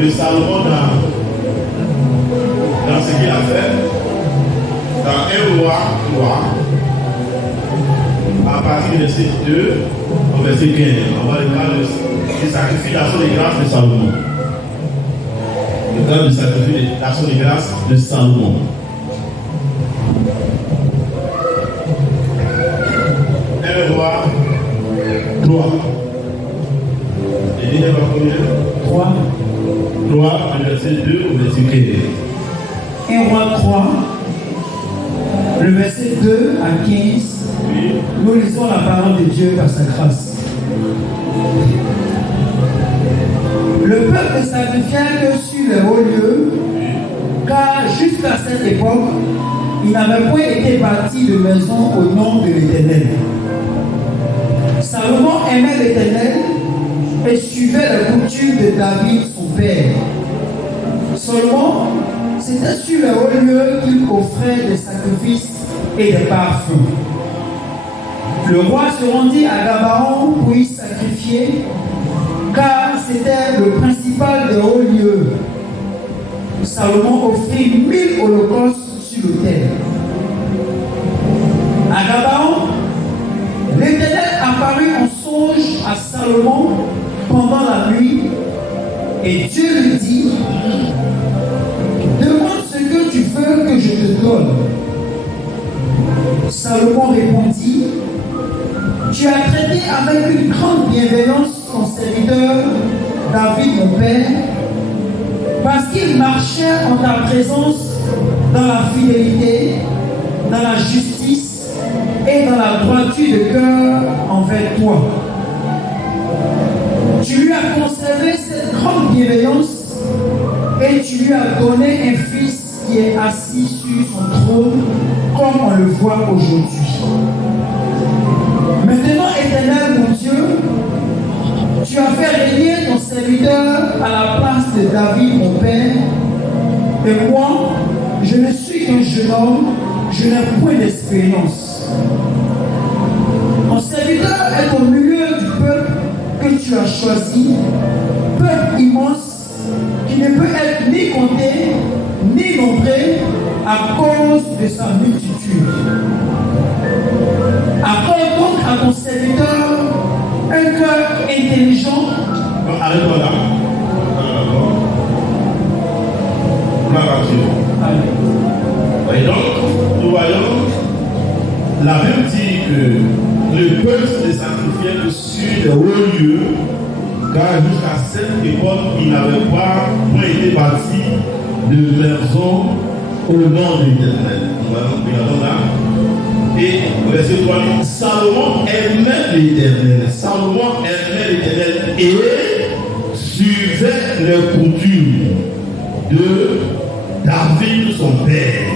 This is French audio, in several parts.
de Salomon dans ce qu'il a fait. Dans 1 roi 3, à partir du verset 2 au verset 15, on va regarder le sacrification des grâces de Salomon. Le temps de sacrification des grâces de Salomon. 1 roi 3. Et il y a combien? 3, verset 2 au verset 15. 1 roi 3, le verset 2 à 15. Oui. Nous lisons la parole de Dieu par sa grâce. Le peuple ne sacrifiait que sur les hauts lieux, car jusqu'à cette époque, il n'avait point été bâti de maison au nom de l'Éternel. Salomon aimait l'Éternel et suivait la coutume de David, son père. Seulement, c'était sur les hauts lieux qu'il offrait des sacrifices et des parfums. Le roi se rendit à Gabaon pour y sacrifier, car c'était le principal des hauts lieux. Salomon offrit 1000 holocaustes sur l'autel. À Gabaon, l'Éternel apparut en songe à Salomon pendant la nuit, et Dieu lui dit: demande ce que tu veux que je te donne. Salomon répondit: tu as traité avec une grande bienveillance ton serviteur David mon père, parce qu'il marchait en ta présence dans la fidélité, dans la justice et dans la droiture de cœur envers toi. Tu lui as conservé cette grande bienveillance et tu lui as donné un fils qui est assis sur son trône, comme on le voit aujourd'hui. Maintenant, Éternel mon Dieu, tu as fait régner ton serviteur à la place de David mon père, et moi, je ne suis qu'un jeune homme, je n'ai point d'expérience. Mon serviteur est au milieu du peuple que tu as choisi, peuple immense qui ne peut être ni compté ni nombré à cause de sa multitude. Accorde donc à ton serviteur un cœur intelligent. Arrête-toi là. Et donc, nous voyons la Bible dit que le peuple se sacrifiait sur les hauts lieux, car jusqu'à cette époque, il n'avait pas été bâti de maison au nom de l'Éternel. Nous regardons là. Et verset 3, Salomon aimait l'Éternel. Salomon aimait l'Éternel et suivait les coutumes de David, son père.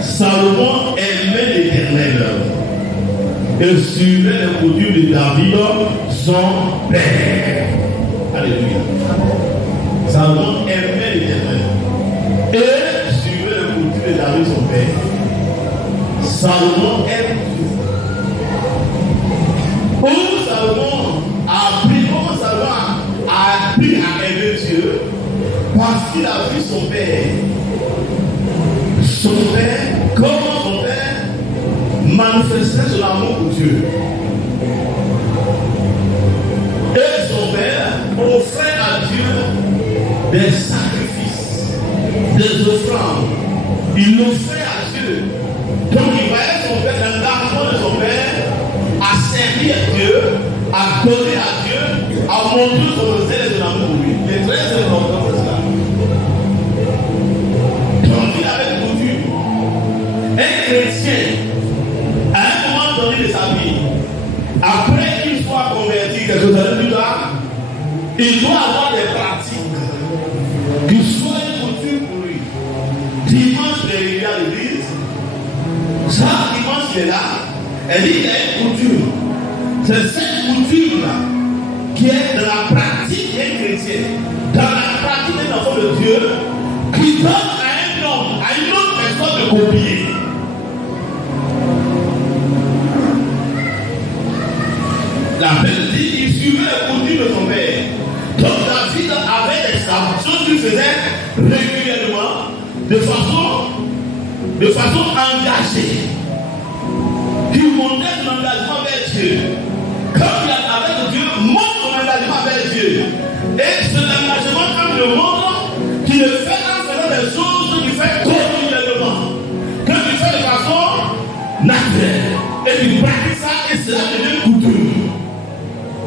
Salomon aimait l'Éternel et suivait les coutumes de David, son père. Alléluia. Salomon aimait l'Éternel et suivait les coutumes de David, son père. Salomon aime Dieu. Comment Salomon a appris à aimer Dieu? Parce qu'il a vu son père. Son père, comment son père manifestait son amour pour Dieu. Et son père offrait à Dieu des sacrifices, des offrandes. Il offrait à Dieu. Donc il voyait son père, l'engagement de son père à servir Dieu, à donner à Dieu, à montrer son zèle et son amour pour lui. C'est très important cela. Donc il avait une coutume. Un chrétien, à un moment donné de sa vie, après qu'il soit converti quelques années plus tard, il doit avoir des pratiques qui soient une coutume pour lui. Dimanche, les réunions à l'église, ça, dimanche, il est là. Elle dit qu'il y a une coutume. C'est cette coutume-là qui est dans la pratique des chrétiens, dans la pratique des enfants de Dieu, qui donne à un homme, à une autre personne de copier. La Bible dit qu'il suivait les coutumes de son père. Donc David a régulièrement, de façon engagée, qui montrait son engagement vers Dieu. Quand il est avec Dieu, montre son engagement vers Dieu. Et cet engagement, quand il le montre, qu'il le fait en faisant des choses qu'il fait continuellement. Quand il fait de façon naturelle, et il pratique ça, et cela devient coutume.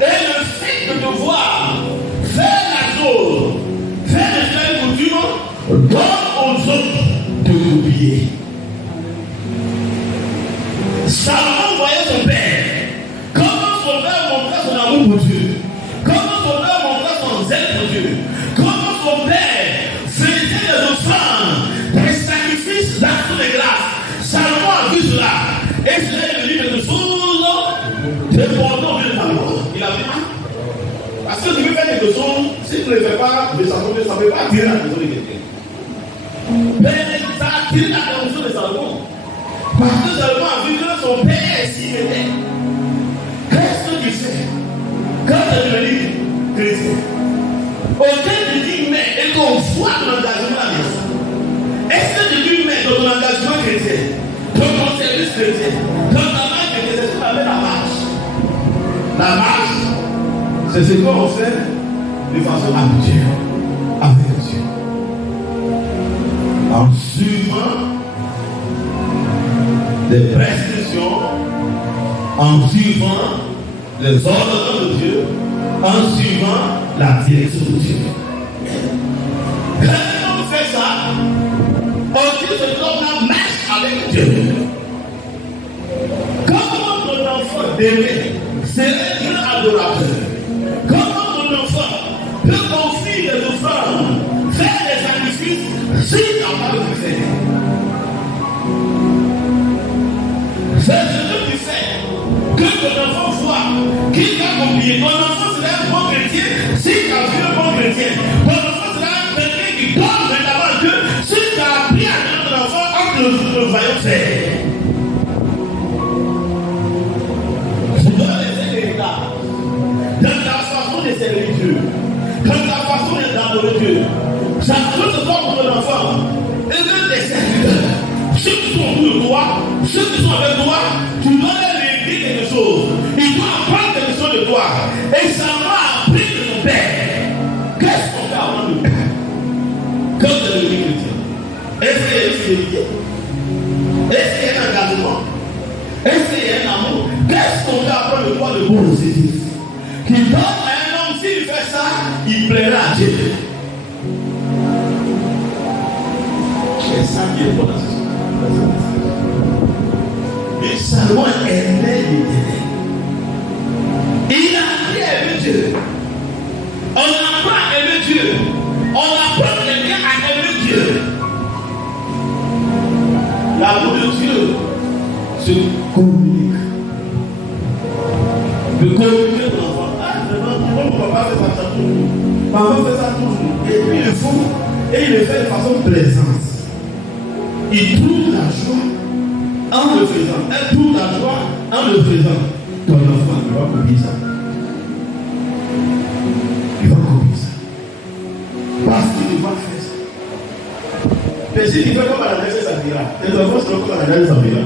Et le fait de devoir faire la chose, faire de telles coutumes, donne aux autres de l'oublier. Salomon voyait son père. Comment son père montrait son amour pour Dieu. Comment son père montrait son zèle pour Dieu. Comment son père faisait des offrandes, des sacrifices, d'actes de grâce. Salomon a vu cela. Et cela est devenu quelque chose d'important de Salomon. Il a dit, parce que tu veux faire quelque chose, si tu ne le fais pas, ça ne peut pas attirer l'attention de quelqu'un. Mais ça a attiré l'attention de Salomon. Parce que Salomon a vu que son père s'y mettait. Qu'est-ce que tu fais quand tu es devenu chrétien? Autant tu dis mais et qu'on voit ton engagement à la maison. Est-ce que tu dis mais dans ton engagement chrétien, dans ton service chrétien, dans ta marche chrétienne, c'est ce qu'on appelle la marche. La marche, c'est ce qu'on fait de façon habituelle avec Dieu. En suivant des prescriptions, en suivant les ordres de Dieu, en suivant la direction de Dieu. Quand on fait ça, on dit que l'homme marche avec Dieu. Comment ton enfant demain serait un adorateur? Comment ton enfant peut confier des offrandes, faire des sacrifices, s'il n'a pas de faire? C'est ce que tu fais. Que ton enfant voit qu'il va oublier. Ton enfant sera un bon chrétien si tu as vu un bon chrétien. Ton enfant sera un chrétien qui donne vraiment à Dieu si tu as appris à ton enfant en te le voyant faire. Tu dois laisser l'état dans ta façon de servir Dieu, dans ta façon d'adorer Dieu. Ça peut se faire pour ton enfant. Et même des serviteurs. Ceux qui sont autour de toi, ceux qui sont avec toi, tu dois leur dire quelque chose. Ils doivent apprendre quelque chose de toi. Et ça m'a appris de ton père. Qu'est-ce qu'on fait avant nous? Quand tu es devenu chrétien, est-ce qu'il y a une fidélité? Est-ce qu'il y a un engagement? Est-ce qu'il y a un amour? Qu'est-ce qu'on fait apprendre de toi de bon positif? Qui donne à un homme, s'il fait ça, il plaira à Dieu. C'est ça qui est bon dans ce sens. Mais Salomon aimait l'Éternel. Il a appris à aimer Dieu. On apprend à aimer Dieu. On apprend quelqu'un à aimer Dieu. L'amour de Dieu se communique. De communiquer ton enfant. Ah, mon papa fait ça toujours. Maman fait ça toujours. Et puis il le faut. Et il le fait de façon plaisante. Il trouve la joie en le faisant. Elle trouve la joie en le faisant. Ton enfant, il va copier ça. Il va copier ça. Parce qu'il va faire ça. Mais si tu fais comme à la naissance, ça dira. Les enfants seront comme à la naissance, ça dira.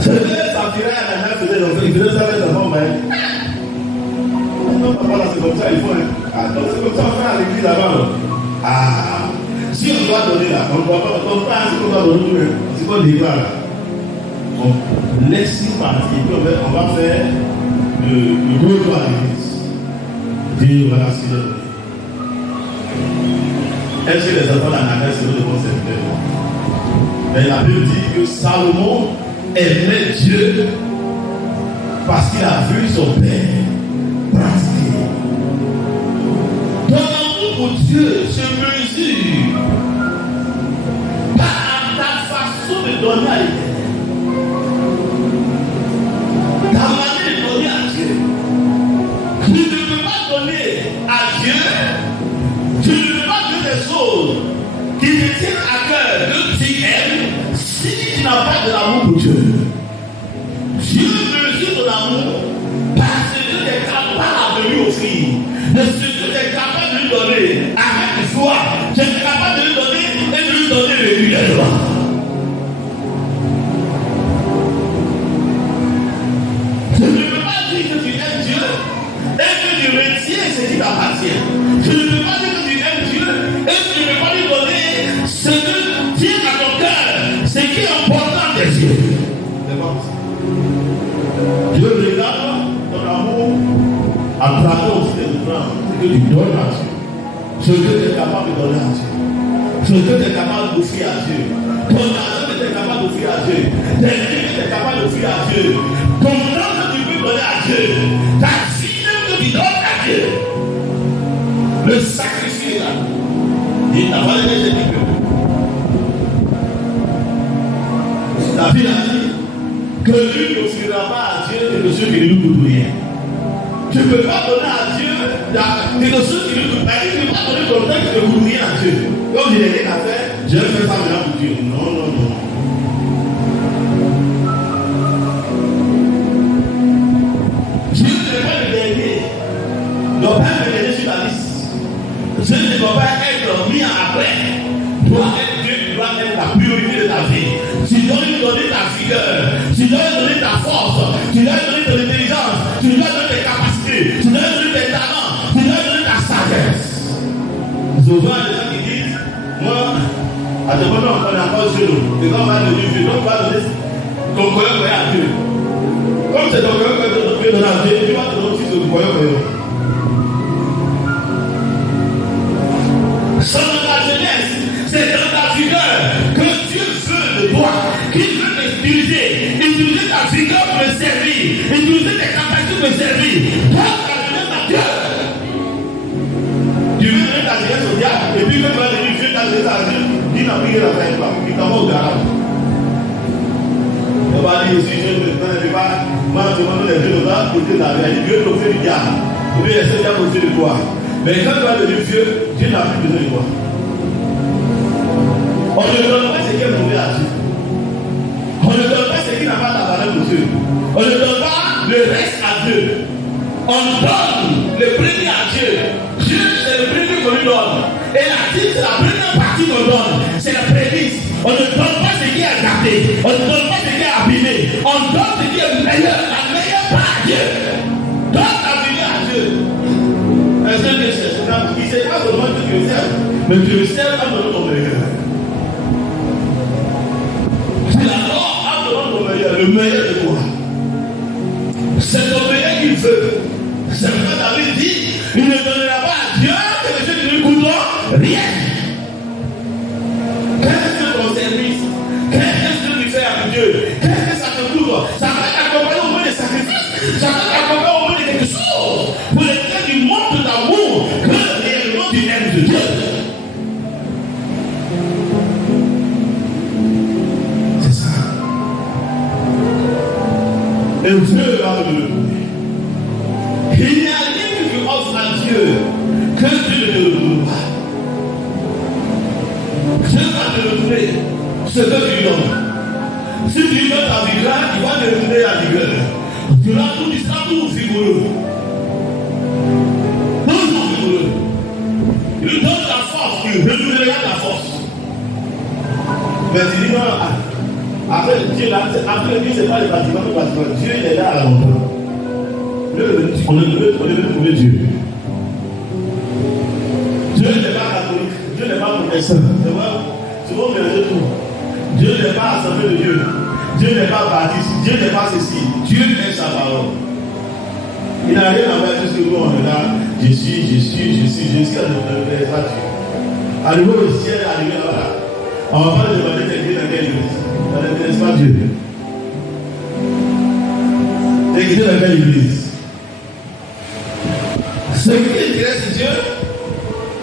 C'est vrai, ça dira à la naissance, il faisait ça avec sa maman. Non, papa, là, c'est comme ça, il faut. Ah, donc c'est comme ça, on fait à l'église là-bas. Ah. Si on doit donner là, on ne doit pas, ce qu'on doit donner, ce qu'on déclare là. On laisse une partie, puis on va faire le gros droit à l'église. Dieu va la suivre. Est-ce que les enfants d'Anakel seront de bons serviteurs? Mais la Bible dit que Salomon aimait Dieu parce qu'il a vu son père pratiquer. Ton amour pour Dieu se mesure par ta façon de donner à l'Éternel. Ta manière de donner à Dieu. Tu ne peux pas donner à Dieu. Tu ne peux pas donner des choses qui te tiennent à cœur, que tu aimes, si tu n'as pas de l'amour pour Dieu. Dieu mesure ton amour parce que tu es capable de lui offrir, de ce que tu es capable de lui donner. dire que tu aimes Dieu et que tu retiens ce qui t'appartient. Je ne peux pas dire que tu aimes Dieu et que tu ne peux pas lui donner ce que tient à ton cœur, ce qui est important à tes yeux. C'est pas ça. Dieu regarde ton amour à travers aussi les souffrances, ce que tu donnes à Dieu, ce que tu es capable de donner à Dieu, ce que tu es capable d'offrir à Dieu, ton argent que tu es capable d'offrir à Dieu, tes vies que tu es capable d'offrir à Dieu, ton temps que tu peux donner à Dieu, ta vie que tu donnes à Dieu. Le sacrifice est là. Il t'a fallu des équipes. La Bible a dit que lui n'offrira pas à Dieu quelque chose qui ne lui coûte rien. Tu ne peux pas donner à Dieu quelque chose qui ne lui coûte rien. Tu ne peux pas donner ton temps qui ne coûte rien à Dieu. Comme il est rien à faire, je vais faire ça maintenant pour Dieu. Non, non, non. Dieu n'est pas le dernier. Ne doit pas me donner sur la liste. Dieu ne doit pas être mis après. Doit être Dieu qui doit être la priorité de ta vie. Tu dois lui donner ta vigueur, tu dois lui donner ta force, tu dois lui donner ton intelligence, tu dois lui donner tes capacités, tu dois lui donner tes talents, tu dois lui donner ta sagesse. Souvent, les gens qui disent, moi, à ce moment, on est encore jeune, et quand on va devenir vieux, donc on va donner ton coeur à Dieu. Comme c'est ton coeur que tu donnes à Dieu, tu vas te donner aussi ton coeur. C'est dans ta jeunesse, c'est dans ta vigueur que Dieu veut de toi, qu'il veut t'utiliser, utiliser ta vigueur pour le servir, utiliser tes capacités pour le servir. Donne ta jeunesse à Dieu. Tu veux donner ta jeunesse au diable, et puis quand tu vas devenir vieux, ta jeunesse à Dieu, dis n'a prié la fin de pas, il t'envoie au garage. On va dire aussi, je ne sais pas, moi je demande les deux dollars pour Dieu d'aller, Dieu t'offre du diable, ou bien laisser le diable au-dessus de toi. Mais quand tu vas devenir vieux, Dieu n'a plus besoin de toi. On ne donne pas ce qui est mauvais à Dieu. On ne donne pas ce qui n'a pas la valeur de Dieu. On ne donne pas le reste à Dieu. On donne le premier à Dieu. Dieu, c'est le premier qu'on lui donne. Et la dîme, c'est la première partie qu'on donne. C'est la prémisse. On ne donne pas ce qui est gâté. On ne donne pas ce qui est abîmé. On donne ce qui est meilleur. La meilleure part à Dieu. Donne la vie à Dieu. Est-ce que Dieu sait? Il ne sait pas seulement que tu le sais, mais tu le sais en donnant ton meilleur. C'est d'abord en donnant ton meilleur, le meilleur de toi. C'est ton meilleur qu'il veut. C'est pourquoi David dit, il ne donnera pas à Dieu quelque chose qui ne lui coûtera rien. Qu'est-ce que ton service? Qu'est-ce que tu fais avec Dieu? Qu'est-ce que ça te coûte? Ça va t'accompagner au moins des sacrifices. Ça va t'accompagner au moins de quelque chose pour lequel tu montres d'amour que réellement tu aimes de Dieu. C'est ça. Et Dieu va le donner. Il n'y a rien que tu offres à Dieu que Dieu ne te redonne pas. Dieu va te redonner ce que tu lui donnes. Si tu lui donnes ta vigueur, il va te redonner la vigueur. Tu seras tout vigoureux. Toujours vigoureux. Il lui donne la force, il redonnera la force. Mais tu dis non, après Dieu, c'est pas le bâtiment, Dieu il est là à longtemps. On est venu trouver Dieu. Dieu n'est pas catholique, Dieu n'est pas protestant. C'est vrai, souvent on mélange tout. Dieu n'est pas assemblée de Dieu. Dieu n'est pas baptiste, Dieu n'est pas ceci. Dieu est sa parole. Il n'a rien à voir avec tout ce que nous on est là. Je suis à Dieu. Arrivé au ciel, arrivé là-bas. On ne va pas demander quelqu'un dans quelle église. On ne connaît pas Dieu. L'église dans quelle église? Ce qui intéresse Dieu,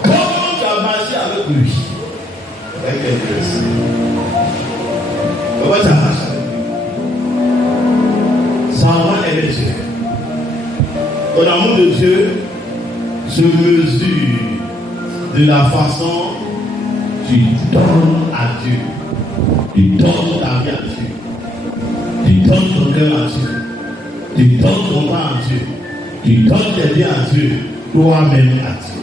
comment tu as marché avec lui? C'est ce qui intéresse. Comment tu as marché avec lui? Sans moi aimer Dieu. Ton amour de Dieu se mesure de la façon tu donnes à Dieu. Tu donnes ta vie à Dieu. Tu donnes ton cœur à Dieu. Tu donnes ton temps à Dieu. Tu donnes tes biens à Dieu. Toi-même à Dieu.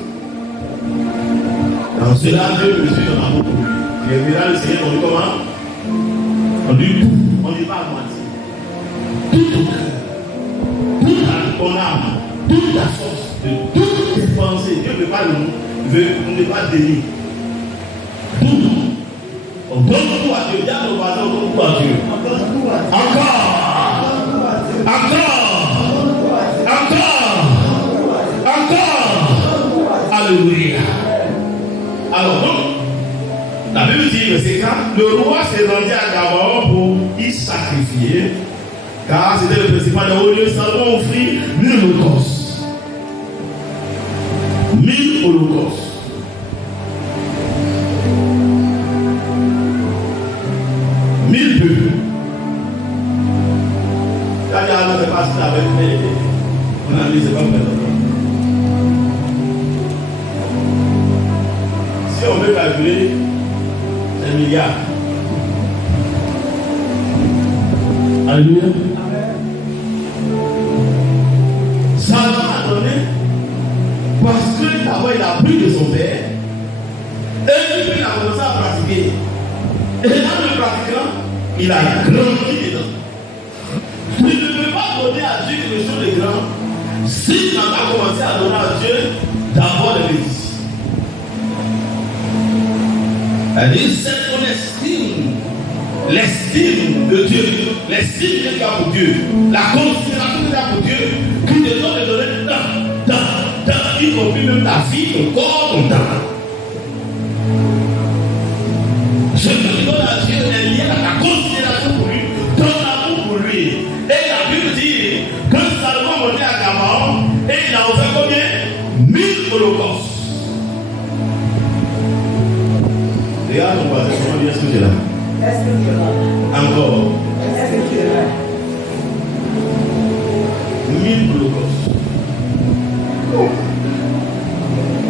Dans cela, Dieu mesure ton amour pour lui. Tu aimeras le Seigneur, on dit comment? On dit tout. On ne dit pas à moitié. Tout ton cœur. ton âme, toute ta force, de toutes tes pensées. Dieu ne veut pas délier. Tout. On donne tout à Dieu. Dis à ton voisin, on donne tout à Dieu. Encore. Alléluia. Alors donc, la Bible dit, verset 4, le roi s'est rendu à Gabaon pour y sacrifier, car c'était le principal des hauts lieux. Salomon offrit 1000 holocaustes. 1000 holocaustes. 1000 bœufs. Quand il y a un c'est pas si avec mon ami, c'est pas maintenant. Si on veut calculer, c'est 1 milliard. Alléluia. Salomon a donné parce que d'abord il a pris de son père et puis il a commencé à pratiquer. Et en le pratiquant, il a grandi dedans. Tu ne peux pas donner à Dieu quelque chose de grand si tu n'as pas commencé à donner à Dieu d'abord les bénéfices. C'est-à-dire, c'est ton estime, l'estime de Dieu, l'estime que tu as pour Dieu, la considération que tu as pour Dieu, qui te donne de donner y compris même ta vie, ton corps, ton temps. Ce que tu donnes à Dieu est lié à ta considération pour lui, ton amour pour lui. Et la Bible dit que Salomon montait à Gabaon et il a offert combien? 1000 holocaustes. Regarde ton voisin, comment dire ce que tu es là? Est-ce que tu es là? Encore. Est-ce que tu es là? 1000 holocaustes.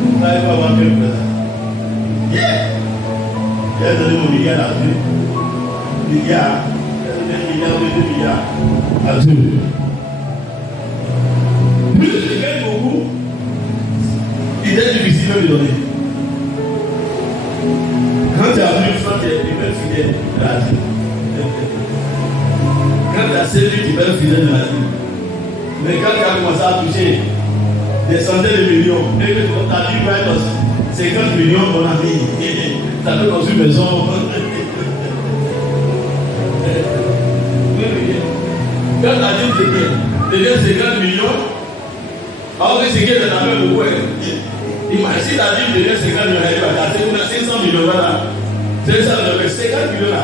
Vous n'allez pas avoir quel présent. Il a donné mon milliard à Dieu. Milliard. Il a donné 1 milliard, 2 milliards à Dieu. Plus il gagne beaucoup, il est difficile de donner. Quand tu as vu une fois, tu es fidèle de la vie. Quand tu as servi, tu es fidèle de la vie. Mais quand tu as commencé à toucher des centaines de millions, et que ta vie va être 50 millions, mon ami, tu as fait dans une maison. Quand ta vie devient 50 millions, alors que c'est qu'elle en avait beaucoup. Imagine la vie devient 50 millions, elle va casser 500 millions là. C'est ça, mais 50 millions là.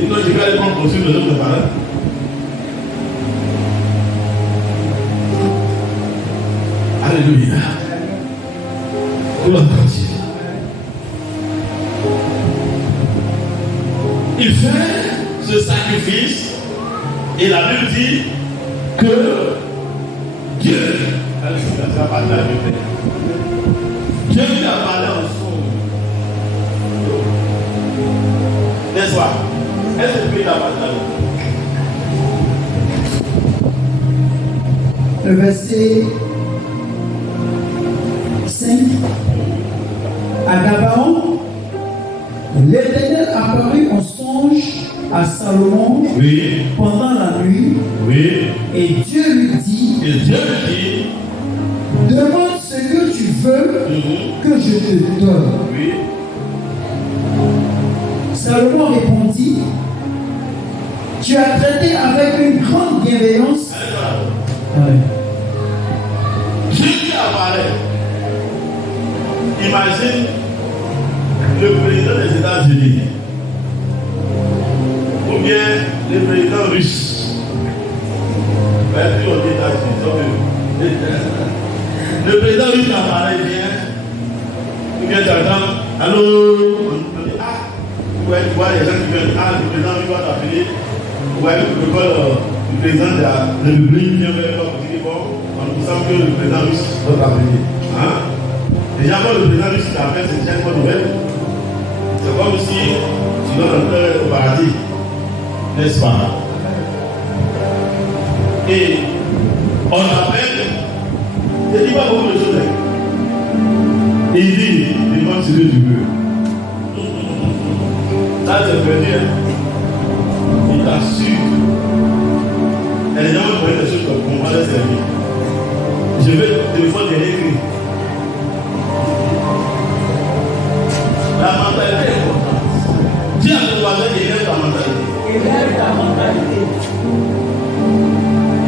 Il doit dire qu'elle prend construire le nom de parents. Alléluia. Gloire à Dieu. Il fait ce sacrifice et la Bible dit que Dieu, Dieu lui a parlé en son. N'est-ce pas? Est-ce que tu peux la parler? Le verset 5. À Gabaon, l'Éternel apparut en songe à Salomon pendant la nuit. Et Dieu lui dit, demande ce que tu veux que je te donne. Salomon répondit, tu as traité avec une grande bienveillance. Jésus apparaît. Imagine le président des États-Unis ou bien le président russe. Le président russe apparaît bien. Ou bien tu entends, allô, on dit, ouais, tu vois les gens qui viennent, le président russe va t'appeler. Ouais, le col du président de la République vient vers toi pour dire, bon, on nous semble que le président russe va t'appeler. Déjà, quand le président russe t'appelle, c'est déjà une bonne nouvelle. C'est comme si tu dois rentrer au paradis. N'est-ce pas? Et on appelle, il dit pas beaucoup de choses. Il dit, demande ce que tu veux. Ça, c'est perdu. Il t'assure. Et les gens vont prendre des choses comme comprendre, c'est Je veux le téléphone de l'écrit. La mentalité est importante. Dis à ton voisin d'élève ta mentalité. Élève ta mentalité.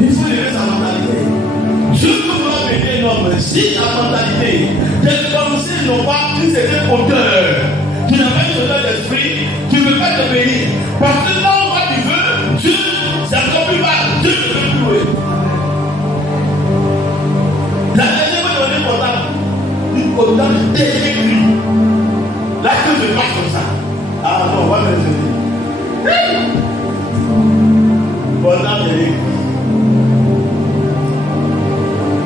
Il faut élever sa mentalité. Dieu peut pas bénir l'homme si ta mentalité, tes pensées n'ont pas une certaine hauteur. Tu n'as pas une hauteur d'esprit, tu ne peux pas te bénir. Parce que là où tu veux, Dieu, c'est encore plus bas. Dieu ne peut plus louer. La dernière fois, on est content. Une content d'écrit. Là que je passe comme ça. Ah non, on va me dire. Content d'écrit.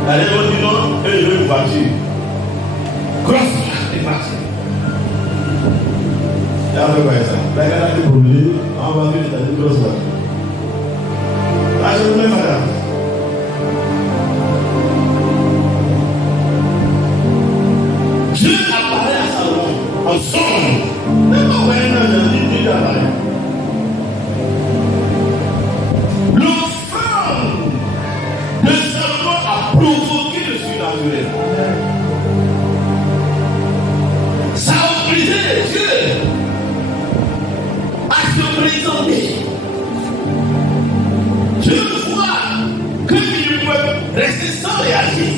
La dernière fois, dit non, je veux une voiture. Grosse voiture. Et après quoi ça? La gare a été brûlée, en voiture, c'est une grosse voiture. Là, je vous mets madame. Dieu apparaît à Salomon en songe. Même en voyant dans Dieu apparaît. L'offrande de Salomon a provoqué le surnaturel. Ça a obligé les dieux à se présenter. Dieu voit que tu ne peux rester sans réagir.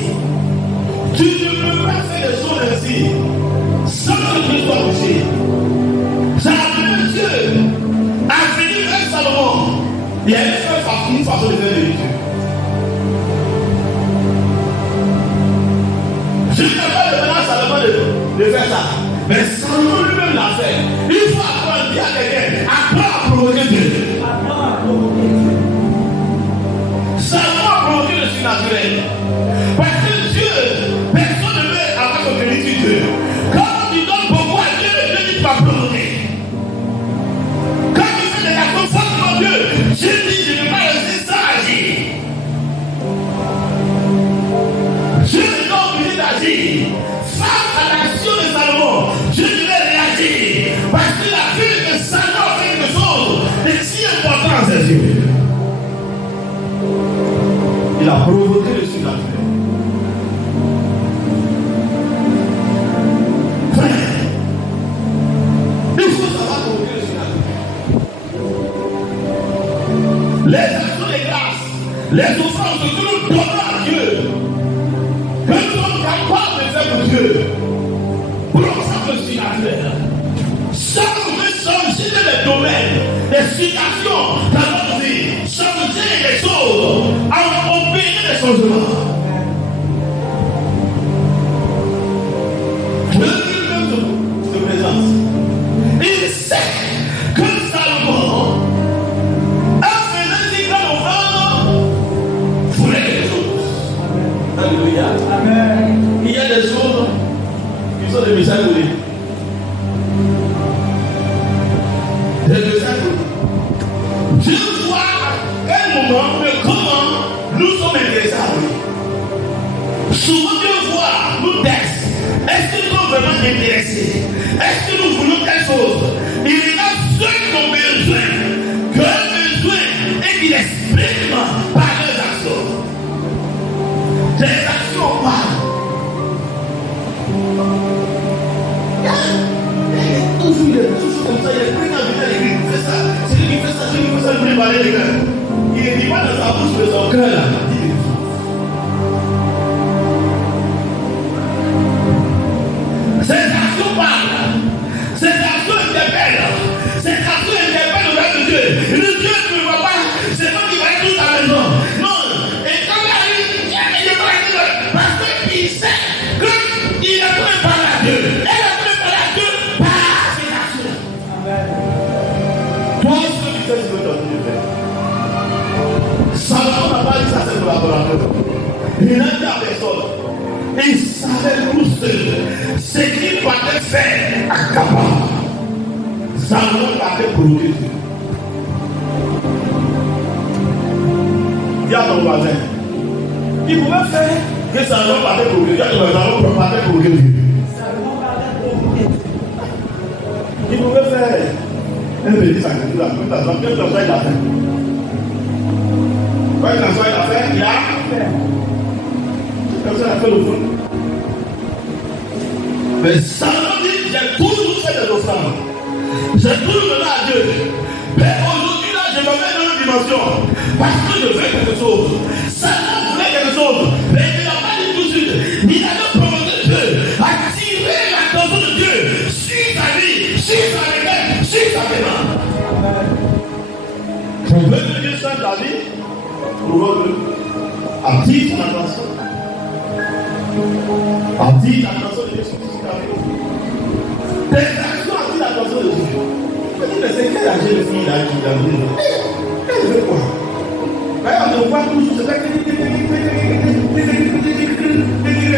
Tu ne peux pas faire des choses ainsi sans que Dieu soit touché. Ça a amené Dieu à venir avec Salomon. Il y a une façon de faire de Dieu. Je ne peux pas demander à Salomon de faire ça. Mais Salomon lui-même l'a fait. Il faut apprendre à dire à quelqu'un, apprends à provoquer Dieu. Apprends à provoquer Dieu. Salomon a provoqué le surnaturel. Parce que Dieu, personne ne veut avoir son bénédiction Dieu. Quand tu donnes beaucoup à Dieu, Dieu dit tu vas provoquer. Quand tu fais des actions fortes pour Dieu, Dieu dit je ne vais pas rester sans agir. Dieu est donc obligé d'agir. Face à l'action de Salomon, Dieu devait réagir. Parce qu'il a vu que Salomon fait quelque chose de si important à ses yeux. Il a provoqué le surnaturel. Frère, il faut savoir provoquer le surnaturel. Les actions de grâce, les offrandes que nous donnons à Dieu, que nous sommes capables de faire pour Dieu, provoquent le surnaturel. Ça nous fait changer les domaines, les situations dans notre vie, changer les choses, opérer les changements. Dieu lui-même se présente. Il sait que Salomon a fait des grands offrandes, voulait des choses. Alléluia. Amen. Il y a des choses qui sont des messages de lui. Des messages de lui. Dieu voit à quel moment, mais comment nous sommes intéressés à lui. Souvent Dieu voit, nous teste. Est-ce que nous sommes vraiment intéressés? Est-ce que nous voulons quelque chose? Il regarde ceux qui ont besoin, qui ont besoin et qui l'expriment par leurs actions. Les actions parlent. Il est toujours comme ça, il est pris dans le il fait ça. C'est lui qui fait ça, c'est lui qui fait ça, il fait parler les gars. Il ne dit pas dans sa bouche, mais son cœur là. Ces actions parlent. Ces actions interpellent. Ces actions interpellent le reste de Dieu. Le Dieu ne voit pas. C'est pas qu'il va être tout à la maison. Non. Et quand il arrive, il est pas là. Parce qu'il sait qu'il est prêt par la Dieu. Et il est prêt par la Dieu par ses actions. Toi, ce que tu fais, tu veux t'en faire. Salomon n'a pas dit ça à ses collaborateurs. Il n'a dit à personne. Il savait tout seul ce qu'il fallait faire à Kaba. Salomon l'avait provoqué. Dis à ton voisin. Il pouvait faire que Salomon l'avait provoqué. Dis à ton voisin, Salomon l'avait provoqué. Salomon l'avait provoqué. Il pouvait faire un petit sacrifice. Quel que soit il a fait. Quand il a fait, il a fait. personne a fait le fond. Mais Salomon dit, j'ai toujours fait des offrandes. J'ai toujours donné à Dieu. Mais aujourd'hui, là, je me mets dans une dimension. Parce que je veux quelque chose. Salomon voulait quelque chose. Mais il n'a pas dit tout de suite. Il a proposé Dieu. Attirer l'attention de Dieu sur ta vie, sur ta requête, sur ta demande. Je veux que Dieu soit ta vie. Attire ton attention. Attire l'attention de Dieu sur ta vie. Tes actions attirent l'attention de Dieu. Mais c'est quel âge de fille là qui t'a dit? Elle fait quoi? On voit toujours ce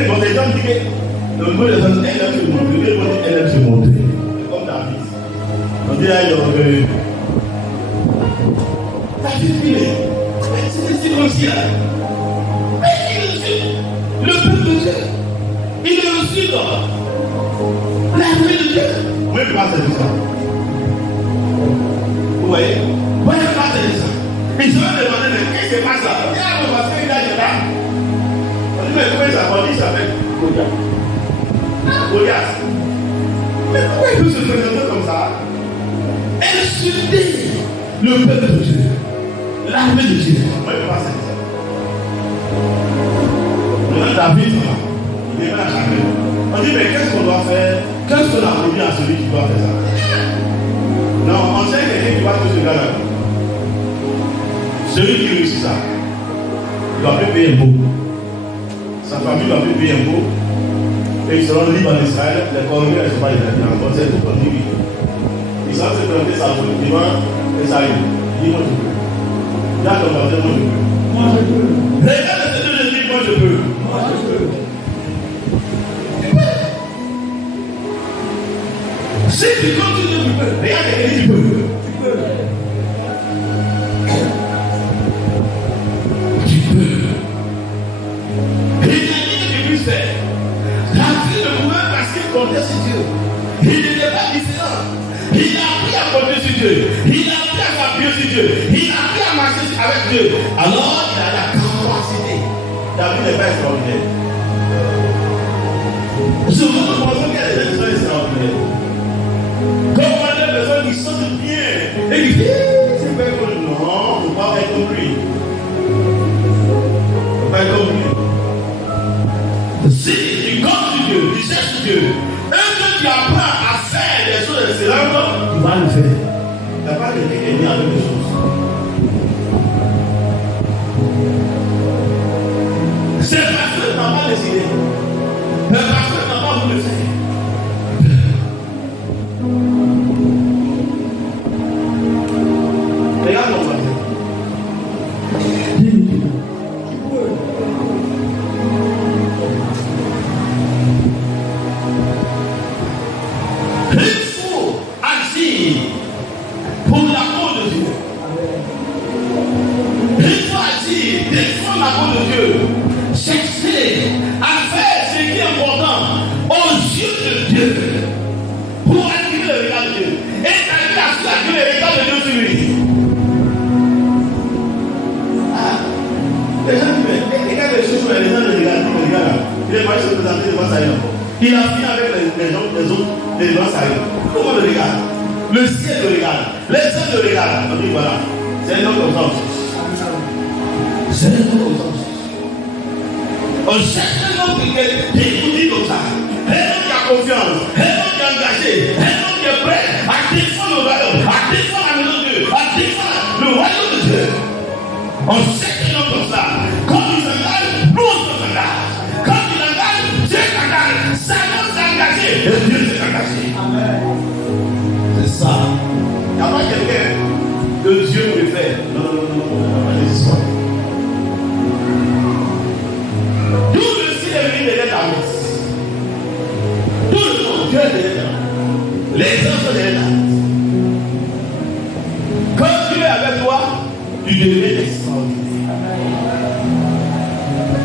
donc les gens disent que le mot de elle aime se montrer, elle aime se montrer. Comme David. On dit ailleurs que David, c'est comme si là. Mais il est reçu le peuple de Dieu. Il est reçu l'armée de Dieu. Oui, mais pas c'est ça. Vous voyez? Oui, mais pas c'est ça. Il se va demander, mais qu'est-ce qui se passe là? Il y a un parce qu'il a là. On dit, mais comment il s'appelle Goliath. Goliath. Mais pourquoi il peut se présenter comme ça? Insulter le peuple de Dieu, l'armée de Dieu. Moi, je ne peux pas faire ça. Maintenant, David, il est là à chaque fois. On dit, mais qu'est-ce qu'on doit faire? Qu'est-ce qu'on a promis à celui qui doit faire ça? Non, on sait quelqu'un qui va tuer ce gars-là. Celui qui réussit ça, il doit plus payer un impôt. Sa famille doit plus payer un impôt. Et ils seront libres en Israël. Les colonies ne sont pas libres. On sait tout comme dit. Ils sont se présenter sa volonté devant les Israéliens. Dis moi je peux. Là, on va dire moi je peux. Moi je peux. Regarde ces deux, je dis moi je peux. Moi je peux. Si tu continues, tu peux. Regarde quelqu'un dit tu peux. Tu peux. David ne pouvait parce qu'il comptait sur Dieu. Il n'était pas différent. Il a appris à compter sur Dieu. Il a appris à s'appuyer sur Dieu. Il a appris à marcher avec Dieu. Alors il a la capacité. David n'est pas extraordinaire. Souvent nous pensons qu'il y a des gens qui sont extraordinaires. Comme on a des personnes qui sont bien et qui disent c'est pas comme lui. Non, on ne peut pas être comme lui. On ne peut pas être comme lui. Si tu comptes sur Dieu, tu cherches Dieu, un jour tu apprends à faire des choses excellentes, tu vas le faire. Il n'y a pas quelqu'un qui est né avec des choses. C'est parce que tu n'as pas décidé. C'est parce que tu n'as pas voulu le faire. Regarde mon frère. Il a fini avec les autres, les gens saillants. Comment le regarde? Le ciel le regarde. Les gens le regardent. On dit voilà, c'est un homme comme ça. C'est un homme comme ça. On cherche un homme qui nous dit comme ça. Un homme qui a confiance. Un homme qui est engagé. Un homme qui est prêt à défendre le royaume. À défendre la maison de Dieu. À défendre le royaume de Dieu. On cherche un homme comme ça. Quand il s'engage, nous on s'engage. Quand il engage, Dieu s'engage. Salomon s'est engagé. Et Dieu s'est engagé. Amen. C'est ça. Il n'y a pas quelqu'un que Dieu préfère. Non. Tout le ciel est venu derrière David. Tout le monde, Dieu est derrière David. Les anges sont derrière David. Quand Dieu est avec toi, tu deviens extraordinaire.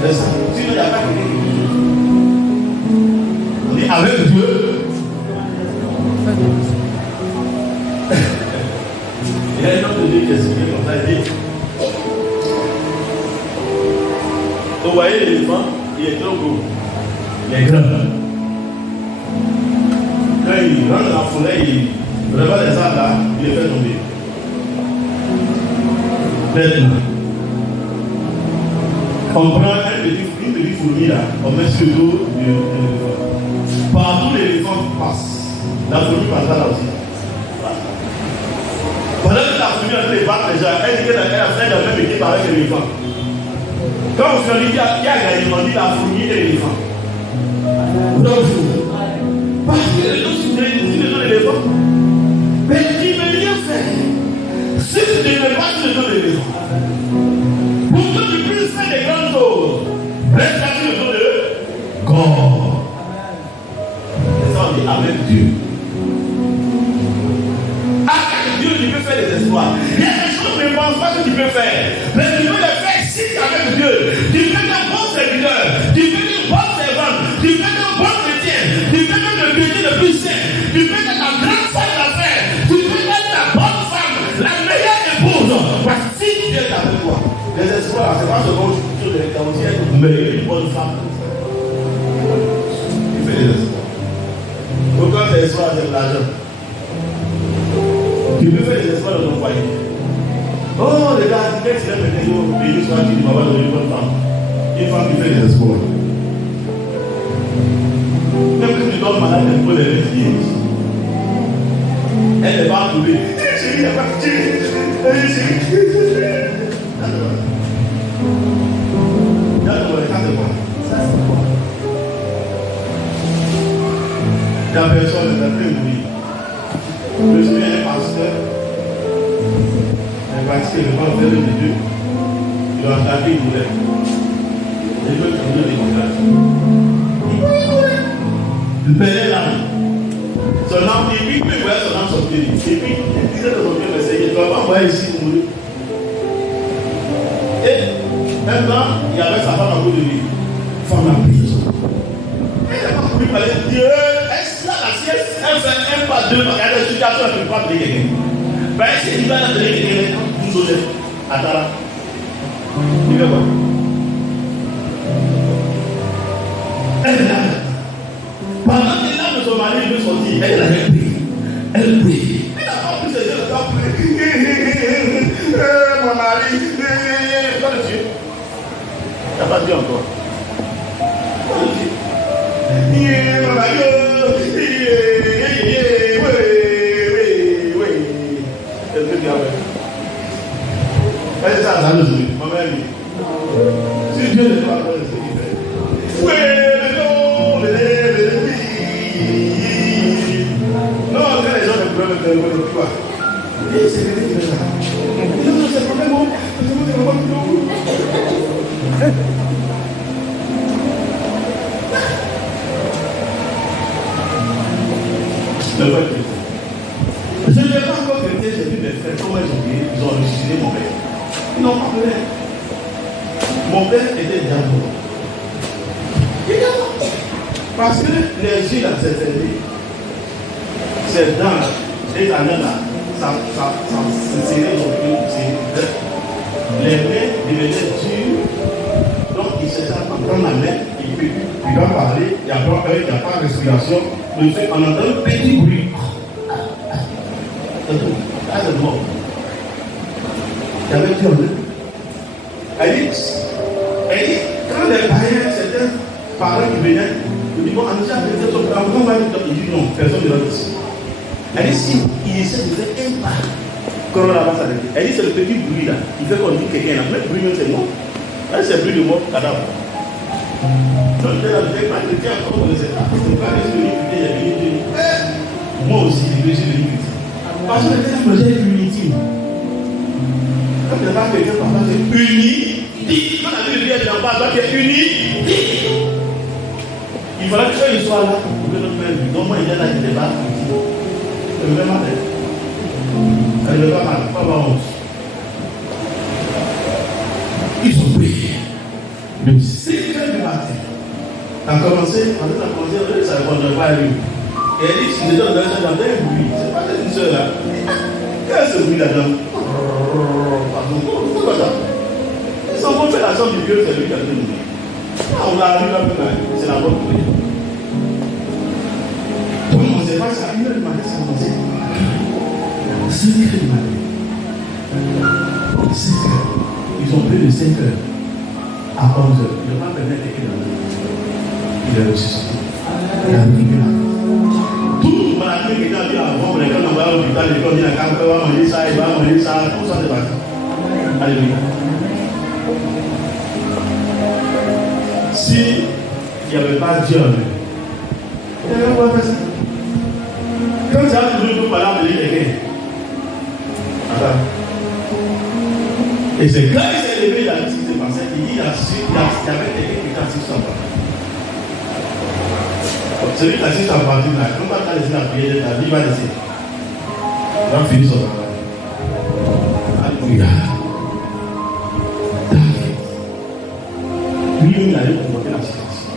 C'est ça. Sinon, il n'y a pas quelqu'un qui dit. On est avec Dieu. Il y a un homme de Dieu qui est expliqué comme ça. Il dit, vous voyez l'éléphant, il est trop gros. Il est grand. Quand il rentre dans la forêt, il revoit les arbres là, il les fait tomber. Maintenant, on prend une petite fourmi là, on met sur le dos de l'éléphant. Partout l'éléphant passe, la fourmi passe là aussi. Pendant que la fourmi a fait les battre déjà, elle dit qu'elle a fait la même équipe avec l'éléphant. Quand on se dit qu'il y a gagné, on dit la fourmi et l'éléphant. Donc, parce que les gens sont des l'éléphant, mais il ne veut rien faire. Si tu ne veux pas sur le dos de l'éléphant, pour que tu puisses faire des grandes choses, reste sur le dos de God. C'est ça, on dit avec Dieu. Avec Dieu, tu peux faire des espoirs. Il y a des choses que tu ne penses pas que tu peux faire, mais tu peux les faire si tu es avec Dieu. Tu peux être un bon serviteur, tu peux être une bonne servante, tu peux être un bon chrétien, tu peux être le chrétien le plus saint, tu peux être la grande femme d'affaires, tu peux être la bonne femme, la meilleure épouse. Parce que si Dieu est avec toi, les espoirs, c'est pas seulement tu les garanties, mais une bonne femme. Tu fais des espoirs. Pourquoi tes espoirs, c'est de l'argent? Tu peux faire des espoirs dans ton foyer. Oh, les gars, qu'est-ce qu'il y a maintenant? Béni soit tu m'as donné une bonne femme. Une femme qui fait des espoirs. Même que tu donnes malade, elle peut les réveiller. Elle n'est pas trouvée. Chérie, il n'y a pas de chérie. La personne est appelée mourir. Je suis un pasteur. Un pasteur, il va faire le milieu. Il va attaquer une douleur. Il veut tourner les contacts. Il perdait l'âme. Son âme, et puis il peut voir son âme sortir. Et puis il disait de son cœur, mais Seigneur, tu ne vas pas envoyer ici pour mourir. Et maintenant, il y avait sa femme à côté de lui. Femme à prison. Elle n'a pas voulu parler de Dieu. Elle fait un pas deux, parce qu'il y a des situations qui ne peuvent pas payer quelqu'un. Ben, c'est il va donner quelqu'un, 12 autres. Attends là. Il fait quoi? Elle est là. Pendant que l'âme de son mari veut sortir, elle avait pris. Elle prie. Elle n'a pas pris ses yeux, elle a pris. Mon mari, quoi le Dieu? Il n'a pas dit encore. Quoi le Dieu? Mon mari, elle est ça, ça nous dit. Ma mère dit. Si Dieu ne parle pas de ce qu'il fait. Oui, non, non, quand les gens ne peuvent pas le pouvoir. Et c'est lui qui fait ça. Non, c'est le problème. Je ne vais pas encore chrétien, j'ai vu mes frères, comment ils ont ressuscité mon père. Ils n'ont pas pleuré. Mon père était déjà mort. Parce que les yeux là, c'est fermé. C'est dans les années là, ça se serrait dans le cœur. Les mains devenaient dures. Donc il cherchait à prendre la main, il va parler, il n'y a pas de respiration. On entend un petit bruit. C'est tout. Là, c'est mort. Il y avait Dieu en eux. Elle dit, quand les païens, certains parents qui venaient, ils disent, bon, on a déjà son frère, on va dire, il dit non, personne ne va ici. Elle dit, si il essaie de faire un pas, quand on la va s'arrêter. Elle dit, c'est le petit bruit là, qui fait qu'on dit quelqu'un là, mais le bruit, c'est mort. Elle, c'est le bruit de mort, cadavre. Donc, elle a dit, quelqu'un, comme on ne sait pas, c'est pas les yeux, il est venu, moi aussi, je suis venu ici. Parce que c'est un projet unity. Quand tu n'as pas quelqu'un, papa, c'est uni. Quand la Bible dit que tu n'as pas, tu es uni. Il faudra que quand il soit là, pour que notre père lui donne, moi, il est là, il débat. Ça me fait mal. Ça ne me fait pas mal, pas avoir honte. Ils ont prié. Le 5h du matin, on a commencé, ça ne répondrait pas à lui. Et elle dit, si je donne un bruit, c'est pas une soeur là. Quel est ce bruit là-dedans? Pardon, pourquoi ça? Ils s'en vont faire la chambre du Dieu, c'est lui qui a dit. On va arriver à peu près, c'est la bonne prière. Donc, on ne sait pas ça. 1h du matin, ça nous dit 5h du matin. 5h. Ils ont pris de 5h à 11h. Il n'a pas permis d'écrire la nuit. Il est ressuscité. Il a vécu la vie. Tout le matin qui était avant, quand on va à l'hôpital, l'école dit la carte, il va manger ça, il va manger ça, tout ça c'est parti. Alléluia. Si il n'y avait pas Dieu en lui, il n'y avait pas fait ça. Quand tu as toujours par là, il dit quelqu'un. Attends. Et c'est quand il s'est levé, il a dit ce qui s'est passé, il y avait quelqu'un qui était assis sur sa partie. Celui qui est assis sur sa partie, là, quand tu as laissé la prière de ta vie, il va laisser. Il va finir son travail. Alléluia. Lui-même, il a eu comporté la situation.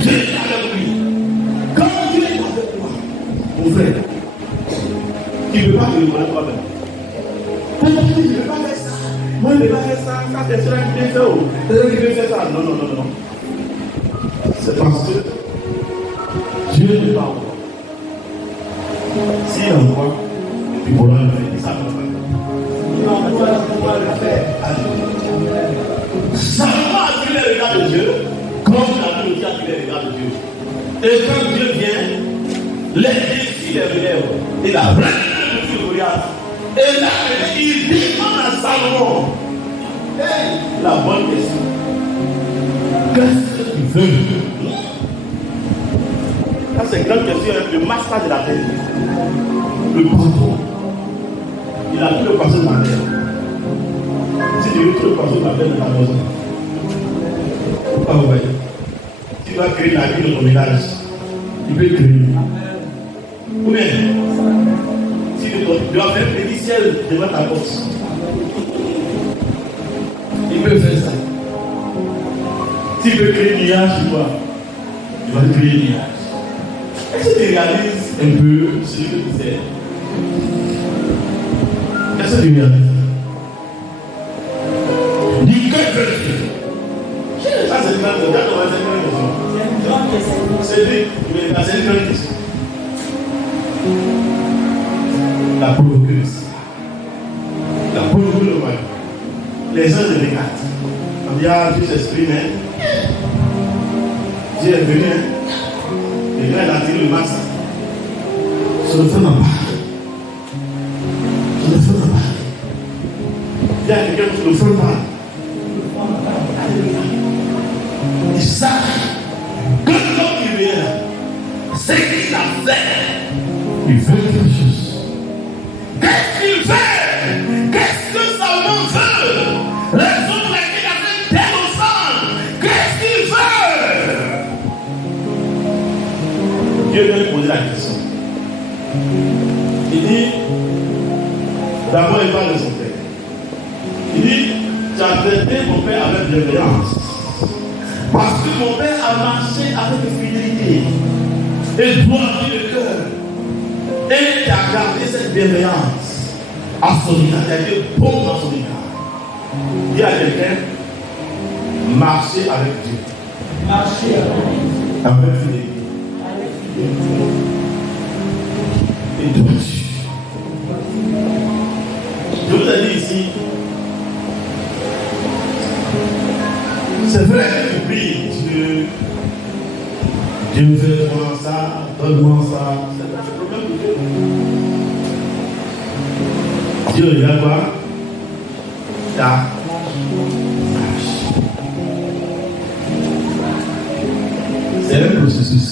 Dieu est avec lui. Quand Dieu est avec toi, mon frère, il ne peut pas te reconnaître toi-même. Je ne peux pas faire ça. Moi, je ne peux pas faire ça. Ça, c'est celui qui peut faire. C'est celui qui peut faire ça. Non, non, non, non. C'est parce que Dieu n'est pas en toi. S'il est en toi, il pourra le faire. Ça ne peut pas. Il en toi, il pourra le faire. Seulement attirer le regard de Dieu, comme la Bible dit attirer le regard de Dieu. Et quand Dieu vient, les défis les relèvent. Et la vraie de Goliath. Et là, il demande à Salomon. La bonne question. Qu'est-ce que tu veux? Ça, c'est une grande question, le master de la terre. Le patron. Il a tout le passé de la terre. Si tu veux tout le passé de la terre de ta maison, ah ouais. Tu vas créer la vie de ton village. Tu peux créer. Ou bien, si tu dois faire un petit ciel devant ta porte, il peut faire ça. Si tu veux créer un nuage sur toi, tu vas créer un nuage. Est-ce que tu réalises un peu ce que tu sais? Est-ce que tu réalises? Dis que veux-tu? Ça, c'est une grande question. C'est lui, mais c'est une grande question. La provoqueuse. La provoqueuse le royaume. Les gens de l'écart. On dit, ah, Dieu s'exprime, hein. Dieu est venu, hein. Et là, il a tiré le masque. Je ne fais pas. Je ne fais pas. Il y a quelqu'un qui ne fait pas. Il sait que l'homme qui vient, c'est qu'il a fait. Il veut quelque chose. Qu'est-ce qu'il fait? Qu'est-ce que Salomon veut? Raison pour laquelle il a fait tel au sang. Qu'est-ce qu'il veut? Dieu vient lui poser la question. Il dit, d'abord il parle de son père. Il dit, tu as traité mon père avec bienveillance. Parce que mon père a marché avec fidélité et droit de cœur. Et tu as gardé cette bienveillance à son égard. Tu as été bon dans son égard. Dis à quelqu'un, marcher avec Dieu. Marcher avec fidélité. Et droit. Je vous ai dit ici, c'est vrai que tu pries, Dieu fais-moi ça, donne-moi ça. C'est pas le problème de Dieu. Dieu regarde quoi? Ta. C'est un processus.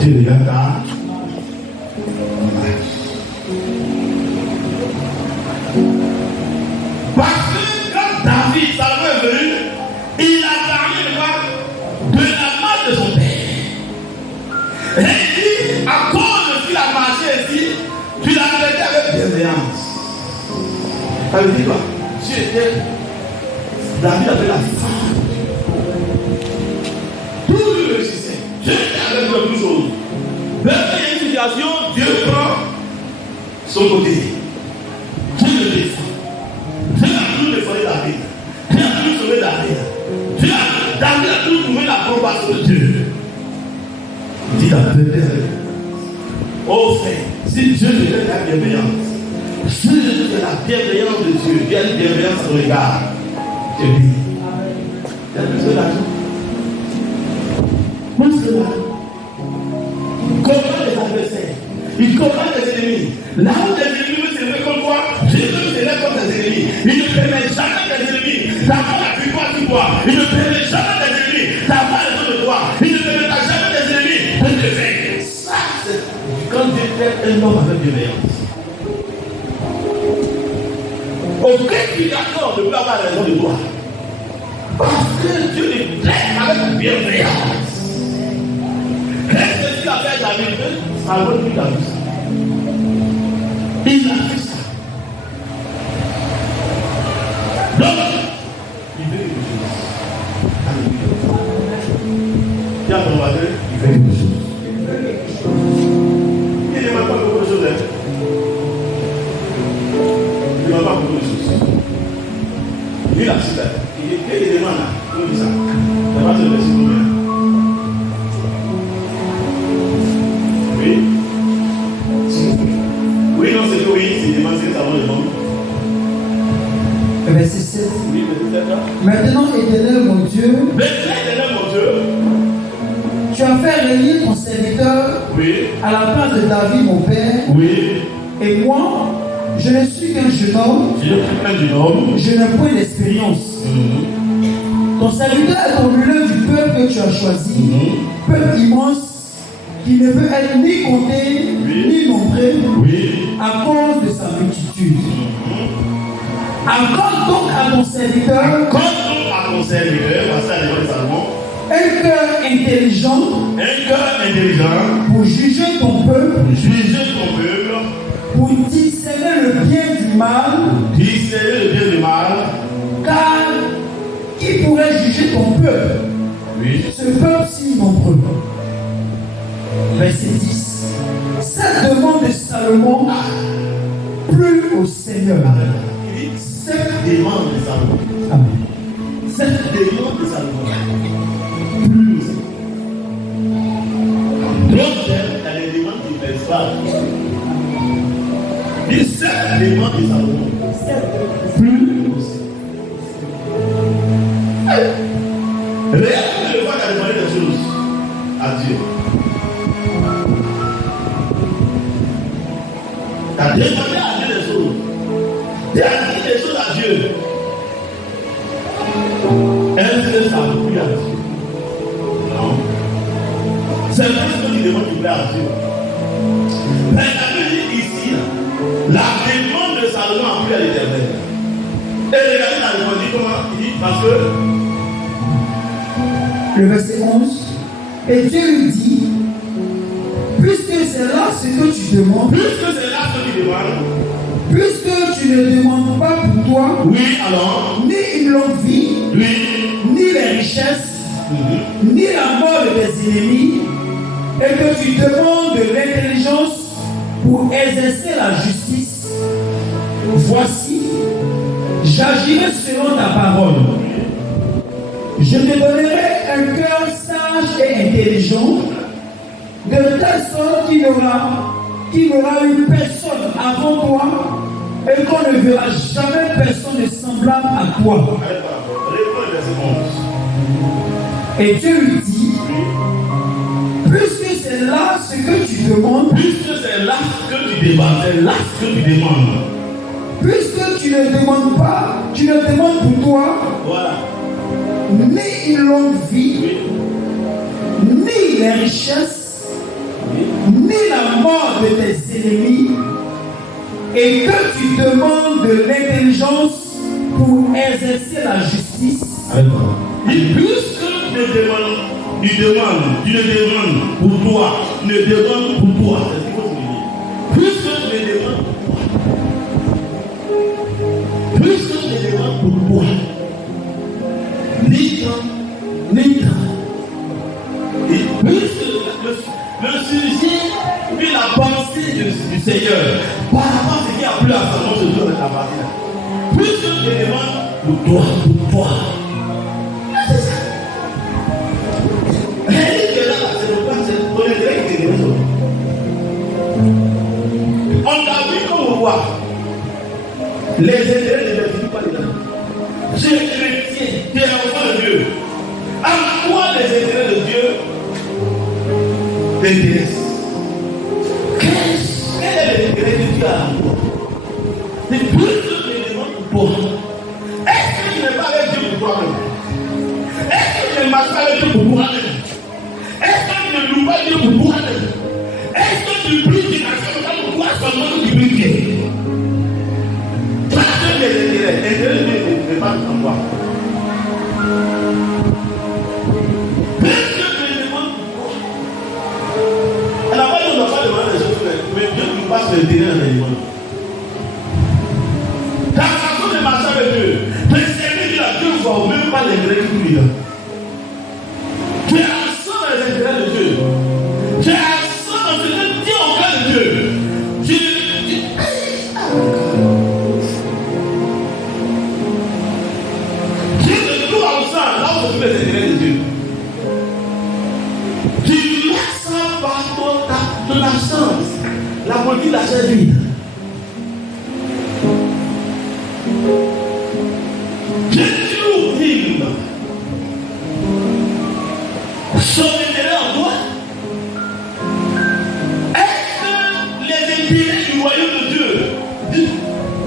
Dieu regarde ta. Parce que quand David, Salomon est venu, il a parlé de la marche de son père. Et il dit, à cause de qu'il a marché ici, tu l'as traité avec bienveillance. Ça veut dire quoi? Dieu était. David avait la femme. Tout lui réussissait. Dieu était avec lui toute chose. Même quand il y a une situation, Dieu prend son côté. Dieu le défend. Dieu a toujours défendu David. Dieu a toujours sauvé David. grâce de Dieu. Dis la bienveillance. Oh frère, si Dieu te donne la bienveillance, si Dieu te donne la bienveillance de Dieu, il y a une bienveillance à ton égard. Tu es béni. Il y a besoin d'argent. Montre-la. Comment les adversaires, ils combattent les ennemis. Là où les ennemis se lèvent contre toi, Jésus se lève contre les ennemis. Il ne permet jamais tes ennemis d'avoir la victoire sur toi. Il ne permet jamais tes ennemis d'avoir les autres de toi. Il ne permettra jamais tes ennemis de te faire. Ça, c'est quand Dieu fait un homme avec bienveillance. Aucun qui d'accord ne peut avoir raison de toi. Parce que Dieu le traite avec bienveillance. Qu'est-ce qu'il a fait David? Ça va lui David. Il a fait ça. Donc, il veut quelque chose. Il y a ton voisin, il veut quelque chose. Il ne demande pas beaucoup de choses. Il ne demande pas beaucoup de choses. Il a fait ça. Il demande là. Comment dit ça? Ça va se laisser combien? Oui, non, c'est oui, c'est demandé avant le monde. Verset 7. Oui, verset 7. Maintenant, Éternel mon Dieu, Éternel mon Dieu, tu as fait régner ton serviteur oui, à la place de David mon père, oui, et moi, je ne suis qu'un jeune homme, je suis plein du homme. je n'ai point d'expérience. Ton serviteur est au milieu du peuple que tu as choisi, peuple immense, qui ne peut être ni compté, ni nombré, à cause de sa multitude. Accorde donc à ton serviteur, un cœur intelligent, pour juger ton peuple, pour discerner le bien du mal, car qui pourrait juger ton peuple, ce peuple si nombreux? Verset 10. Cette demande de Salomon plut au Seigneur. Cette demande de Salomon. Amen. Cette demande de Salomon plut au Seigneur. D'autres, il y a des demandes qui ne plaisent pas. Et cette demande de Salomon plut au Seigneur. Réellement, le roi a demandé des choses à Dieu. Tu as demandé à Dieu des choses. Tu as dit des choses à Dieu. Est-ce que ça plaît à Dieu? Non. C'est parce que tu demandes qui plaît à Dieu. Mais la Bible dit ici, la demande de Salomon a plu à l'Éternel. Et regardez la demande, dit comment? Il dit parce que. Le verset 11. Et Dieu lui dit, puisque c'est là ce que tu demandes, puisque tu ne demandes pas pour toi, oui, alors, ni une longue vie, oui, ni les richesses, ni la mort de tes ennemis, et que tu demandes de l'intelligence pour exercer la justice, voici, j'agirai selon ta parole. Je te donnerai un cœur sage et intelligent, de telle sorte qu'il n'y aura une personne avant toi et qu'on ne verra jamais personne de semblable à toi. Et Dieu lui dit, puisque c'est là ce que tu demandes, puisque c'est là que tu demandes, c'est là ce que tu demandes, puisque tu ne demandes pas, tu ne demandes pour toi, voilà, ni une longue vie, ni les richesses, ni la mort de tes ennemis, et que tu demandes de l'intelligence pour exercer la justice. Et puisque tu ne demandes pour toi, ne demande pour toi. Puisque tu ne demandes pour toi, puisque tu ne demandes pour toi, ni temps, ni temps. Et puisque le sujet, puis la pensée du Seigneur, par rapport à ce qui a plu à Salomon, se trouve dans ta partie. Puisque tu ne demandes pour toi, Les intérêts ne vérifient pas les gens. Tu es chrétien, tu es enfant de Dieu. À quoi les intérêts de Dieu t'intéressent? Quel est l'intérêt que Dieu a à toi? C'est plus que je me demande pour toi. Est-ce que tu n'es pas avec Dieu pour toi-même? Est-ce que tu ne marches pas avec Dieu pour toi-même? Est-ce que tu ne loues pas Dieu pour toi-même? Est-ce que tu pries Dieu pour toi seulement que tu pries Dieu? Parce que les intérêts de Dieu ne pas en toi. Est-ce que tu me demandes pourquoi? À la base, on n'a pas demandé les choses, mais Dieu nous passe l'intérêt dans les demandes. Ta façon de marcher avec Dieu, de servir Dieu à 2 fois, ou même pas l'intérêt que tu lui donnes. Tu es absent dans les intérêts de Dieu. Tu es absent dans ce que Dieu au cœur de Dieu. Tu es tout absent là où tu fais les intérêts de Dieu. Tu laisses ça par ton absence. La politique de la chair vide. Jésus dit son intérêt en toi. Est-ce que les intérêts du royaume de Dieu,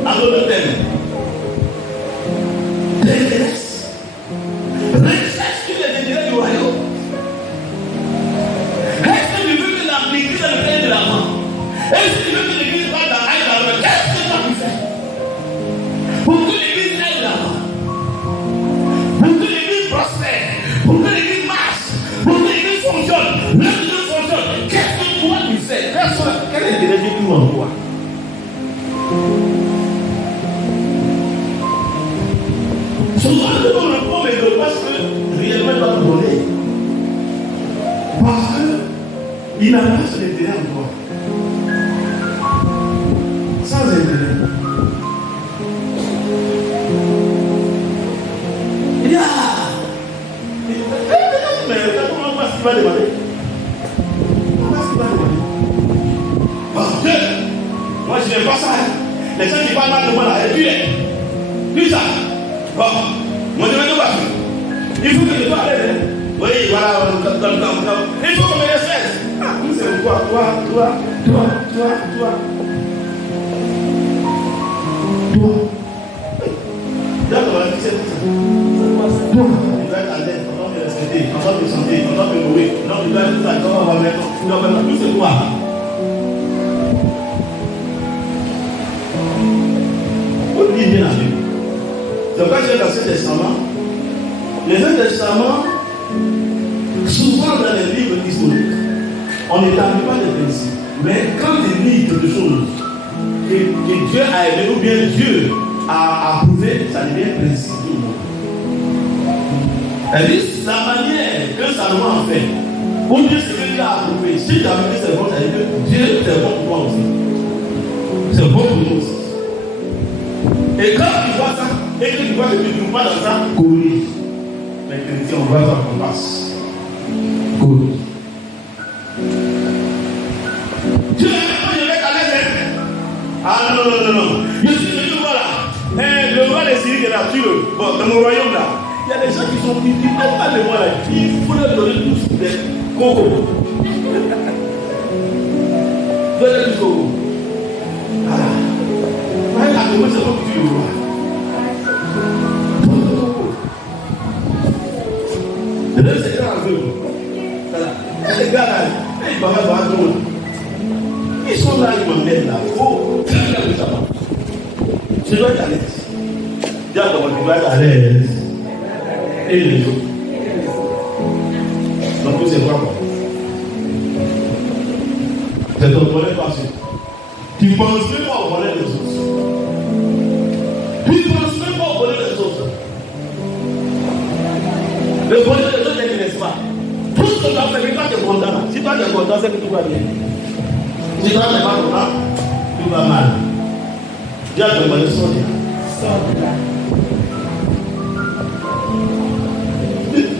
à notre thème, t'intéressent? Recherches-tu les intérêts du royaume? Est-ce que tu veux que l'église ait le plein de l'argent? Est-ce que tu veux que l'église aille dans l'argent? Qu'est-ce que tu as pu faire pour que l'église aille là-bas? Pour que l'église prospère, pour que l'église marche, pour que l'église fonctionne, l'église fonctionne. Qu'est-ce que toi tu fais? Quel est l'intérêt de Dieu en toi? Souvent, le monde répond, mais je pense que réellement il va te donner. Parce qu'il n'a pas son intérêt en toi. Sans intérêt. Il dit, mais comment on voit ce qu'il va demander? Comment est-ce qu'il va demander? Parce que moi je n'aime pas ça. Les gens qui parlent mal de moi là, et puis ça. Bon, moi je ne veux pas. Il faut que je sois à l'aise. Oui, voilà, il faut qu'on me laisse faire. Ah, c'est toi. D'accord, c'est ça. Tu dois être à l'aise, on doit te respecter, on doit te sentir, on doit te louer. Non, tu dois être là, comment on va mettre. Tout c'est toi. On dit bien la Bible. C'est pourquoi j'ai l'Ancien Testament. Les Anciens Testaments, souvent dans les livres historiques, on n'établit pas de principes. Mais quand il lit quelque chose que Dieu a aimé ou bien Dieu a approuvé, ça devient un principe. Elle dit la manière que Salomon a fait, ou bien ce que Dieu a approuvé. Si tu as dit c'est bon, ça veut dire que Dieu c'est bon pour toi aussi. C'est bon pour nous aussi. Et quand tu vois ça, et que tu vois que tu ne trouves pas dans ça, corrige. Les chrétiens, on va voir qu'on passe. Corrige. Dieu je vais à l'aise. Ah non. Je suis le roi là. Le roi des Syriens est là, bon, dans mon royaume là. Il y a des gens qui sont qui parlent pas de moi là. Il faut leur donner tous des cocos. Donnez tous cocos. Voilà. Ouais, là, comment c'est comme tu le vois. Le deuxième, c'est grand peu. Voilà. Les gars là, ils vont avoir un drôle. Ils sont là, ils m'emmènent là. Oh, c'est un gars de ça. Je dois être à l'aise. Dis à ton tu dois être à l'aise. Et les autres. Donc, c'est quoi? C'est ton bonheur passé. Tu ne penses même pas au bonheur des autres. Tu ne penses même pas au bonheur des autres. Le bonheur des autres n'intéresse pas. Tout ce que tu as fait, toi tu es content. Si toi tu es content, c'est que tout va bien. Si toi tu n'es pas content, tout va mal. Dis à ton bonheur, sors de là.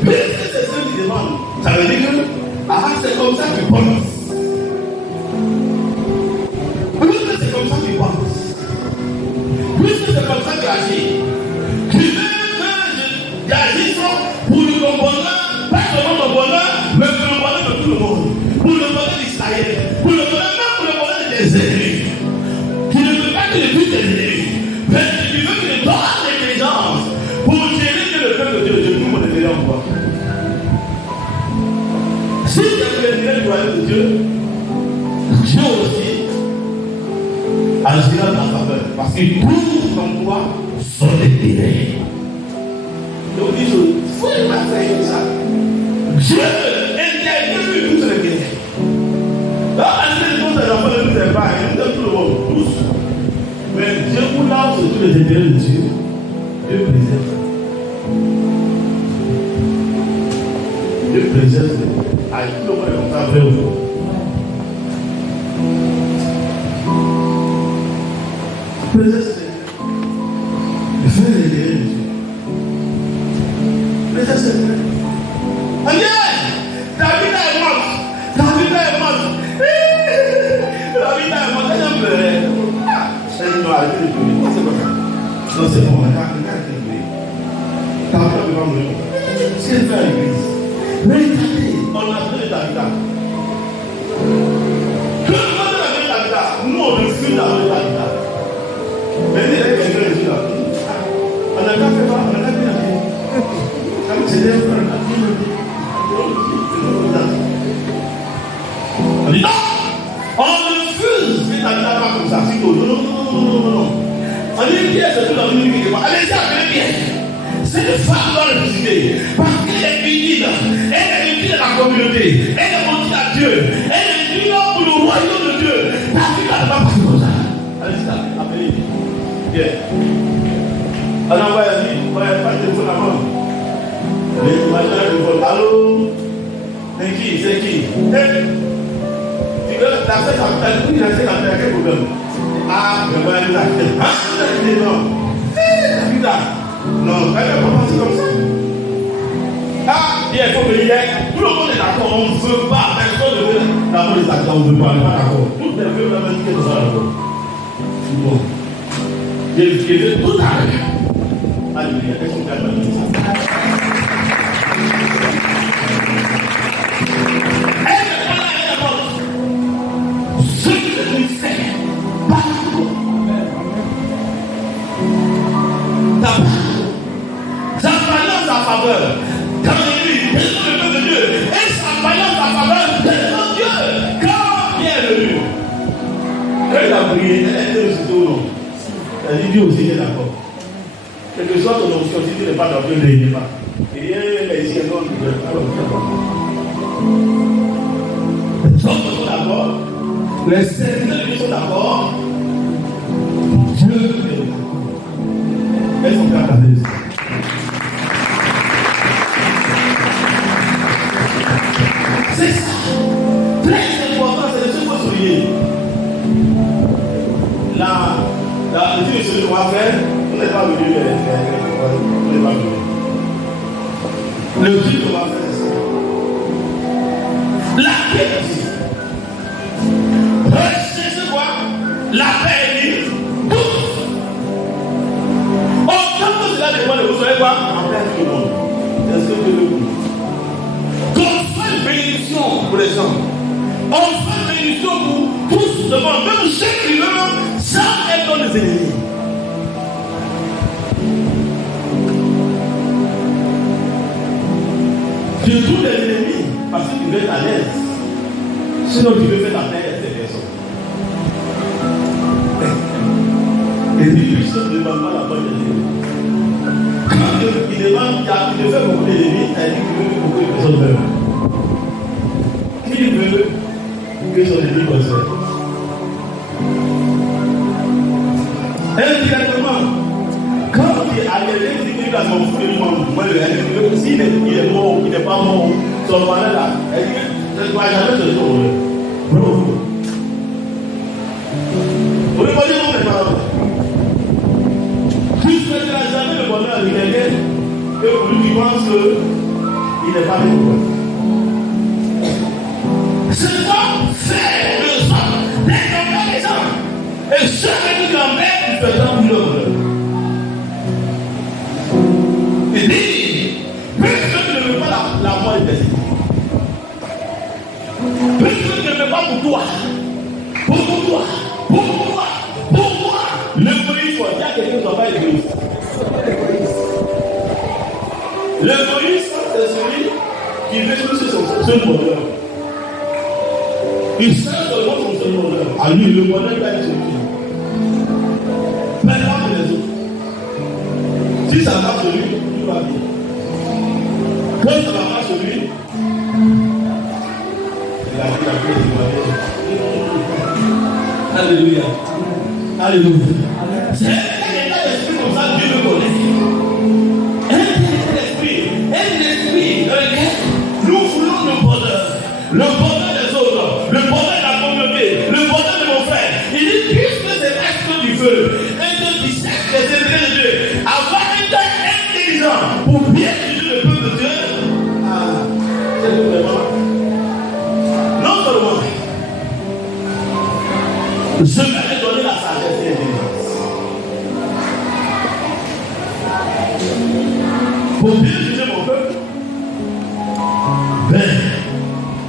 Mais c'est ce qui demande. Ça veut dire que c'est comme ça que tu penses. Plus que c'est comme ça que tu penses. Plus que c'est agir. Tu veux que j'agisse pour le bonheur, pas seulement ton bonheur, mais pour le bonheur de tout le monde. Pour le bonheur d'Israël, pour le bonheur, même pour le bonheur de tes ennemis. Tu ne veux pas que les buts tes ennemis, mais tu veux que les bonnes l'intelligence pour gérer que le peuple de Dieu, je vous mon intérêt en quoi. Si tu as le royaume de Dieu, Dieu aussi agira dans ta faveur. Parce qu'il trouve comme toi son intérêt. Donc, il faut pas faire ça. Dieu intervient sur tous les guerres. Là, les gens ne nous aiment pas, ils nous aiment tout le monde, tous. Mais Dieu vous lance sur tous les intérêts de Dieu. Dieu préserve. Dieu préserve. À tout le monde, on va faire vous. Préserve. Il fait les intérêts de Dieu. Préserve. David est mort. David est mort. David est mort. Elle pleurait. Elle doit arrêter de pleurer. C'est quoi ça? Non, c'est bon. David va mourir. Ce qu'elle fait à l'église. Regardez, on a fait de David. Que le monde de David, nous on refuse d'avoir David. Mais il y a quelqu'un qui dit là. On n'a pas fait ça, on n'a pas bien fait. C'était un frère. On dit non, on refuse que David n'a pas comme ça. Non. On dit Pierre, c'est tout dans une vie. Allez-y, appelez Pierre. Cette femme doit le visiter. Parce qu'elle est utile. Elle est utile à la communauté. Elle est utile à Dieu. Elle est utile pour le royaume de Dieu. David n'a pas passé comme ça. Allez-y, appelez Pierre. On envoie la vie. On va pas de téléphone à main. Allô? C'est qui? Tu veux la fête à ta vie, la fête à ta quel problème? Ah, mais voilà, la fête. Ah, non. Non, elle n'est pas partie comme ça. Ah, il faut venir. Tout le monde est d'accord, on ne veut pas. Personne ne veut d'abord les acteurs, on ne veut pas, on n'est pas d'accord. Tout le monde veut même dire ça d'accord. Bon. Je vais tout arrêter. Alléluia, qu'est-ce qu'on fait avec ça? Sa faillance à faveur dans l'église, dans le peuple de Dieu, et sa faillance à faveur dans Dieu, quand Pierre est venu. Quand il a prié, elle était aussi au nom. Elle dit Dieu aussi est d'accord. Quelle que soit ton option, si tu n'es pas d'accord, ne l'es pas. Et il y a ici un autre qui veut pas. Les hommes sont d'accord, les serviteurs sont d'accord. Dieu est d'accord. Elles sont capables. C'est ça. Très important, c'est de ce qu'il faut souligner. Le truc que je dois faire, on n'est pas venu les faire. On n'est pas venu. Le truc qu'on va faire, c'est la paix. Recherchez quoi? La paix est libre. Vous savez quoi? En fait, tout le monde. Est-ce que Dieu le dit? Qu'on fait une bénédiction pour les gens. On fait une bénédiction pour tous le monde. Même ceux qui veulent, ça est dans les ennemis. Surtout les ennemis, parce qu'ils veulent être à l'aise. Sinon, tu veux faire la paix à ces personnes. Et puis, personne ne demande pas la bonne ennemie. Il demande, il veut beaucoup d'ennemis, il dit qu'il veut beaucoup de personnes meurent. Qui veut que son ennemi conserve? Indirectement, quand il est arrivé, il dit qu'il a son fou de monde. Moi, s'il est mort, il n'est pas mort, son malade là, il dit que je ne dois jamais se sauver. Bro. Vous ne voyez pas mes paroles. Tu ne souhaiteras jamais le bonheur de quelqu'un que pour lui qui pense qu'il n'est pas bon. C'est quoi faire le sang, décommer les gens. Et chaque fois qu'il en met, il fait tant plus le bonheur. la mort est décédée. Personne ne fait pas pour toi. Pour toi. L'égoïsme, il y a quelqu'un qui ne doit pas être égoïste. L'égoïsme, c'est celui qui veut que c'est son seul bonheur. Il cherche seulement son seul bonheur. À lui, le bonheur va être celui. Maintenant, les autres. Si ça va sur lui, tout va bien. Quand ça ne va pas sur lui, il a pris la paix du Alléluia. Alléluia. C'est un état d'esprit comme ça, Dieu le connaît. Un esprit dans lequel nous voulons le bonheur des autres, le bonheur de la communauté, le bonheur de mon frère. Il dit, puisque c'est l'esprit du feu, un Dieu qui cherche les esprits de Dieu, avoir un cœur intelligent pour bien juger le peuple de Dieu. C'est le vraiment. Non seulement, je vais te donner la sagesse et l'intelligence. Pour bien juger mon peuple. Mais,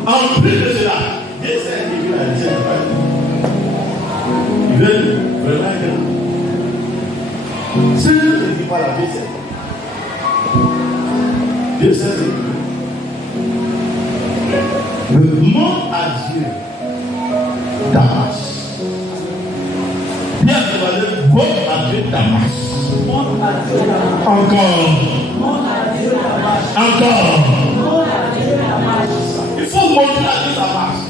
en plus de cela, Dieu sait qu'il veut la dizaine de paille. Il veut vraiment que si je ne dis pas la vie, c'est Dieu sait ce qu'il veut. Le monde à Dieu Damas. Bien sûr, bon à Dieu Damas. Encore. Il faut montrer à Dieu sa marche.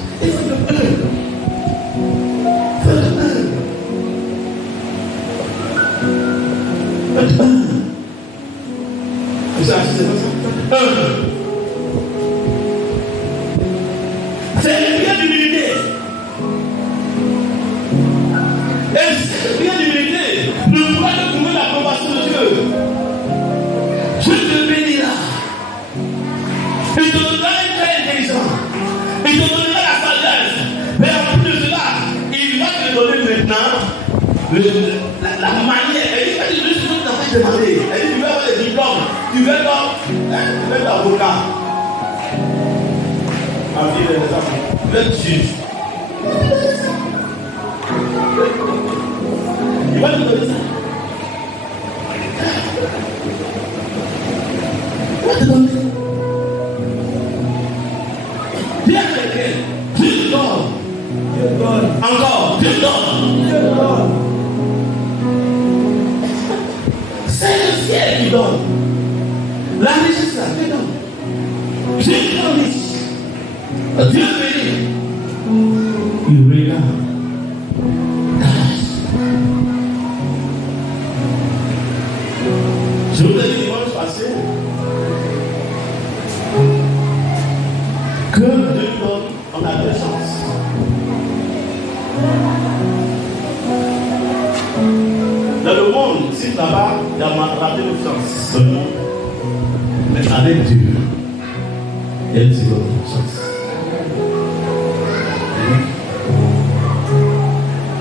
C'est le bien d'humilité. Et c'est le bien d'humilité ne pourra que trouver l'approbation de Dieu. Je te bénirai. Il te donnera un cœur intelligent. Il te donnera la sagesse. Mais en plus de cela, il va te donner maintenant la manière. Elle dit, je ne suis pas demandé. Elle dit, tu veux avoir des diplômes. Tu veux être avocat. Ma fille, tu veux être juge. Il va te donner ça. Il va te donner. Dis à quelqu'un, Dieu donne. Encore, Dieu donne. C'est le ciel qui donne. La richesse, là, Dieu donne. Dieu donne ici. Dieu bénit. Il regarde. Je vous ai dit dimanche passé que Dieu donne, on a deux chances. Dans le monde, si là-bas, il y a raté une chance seulement. Mais avec Dieu, il y a une seconde chance.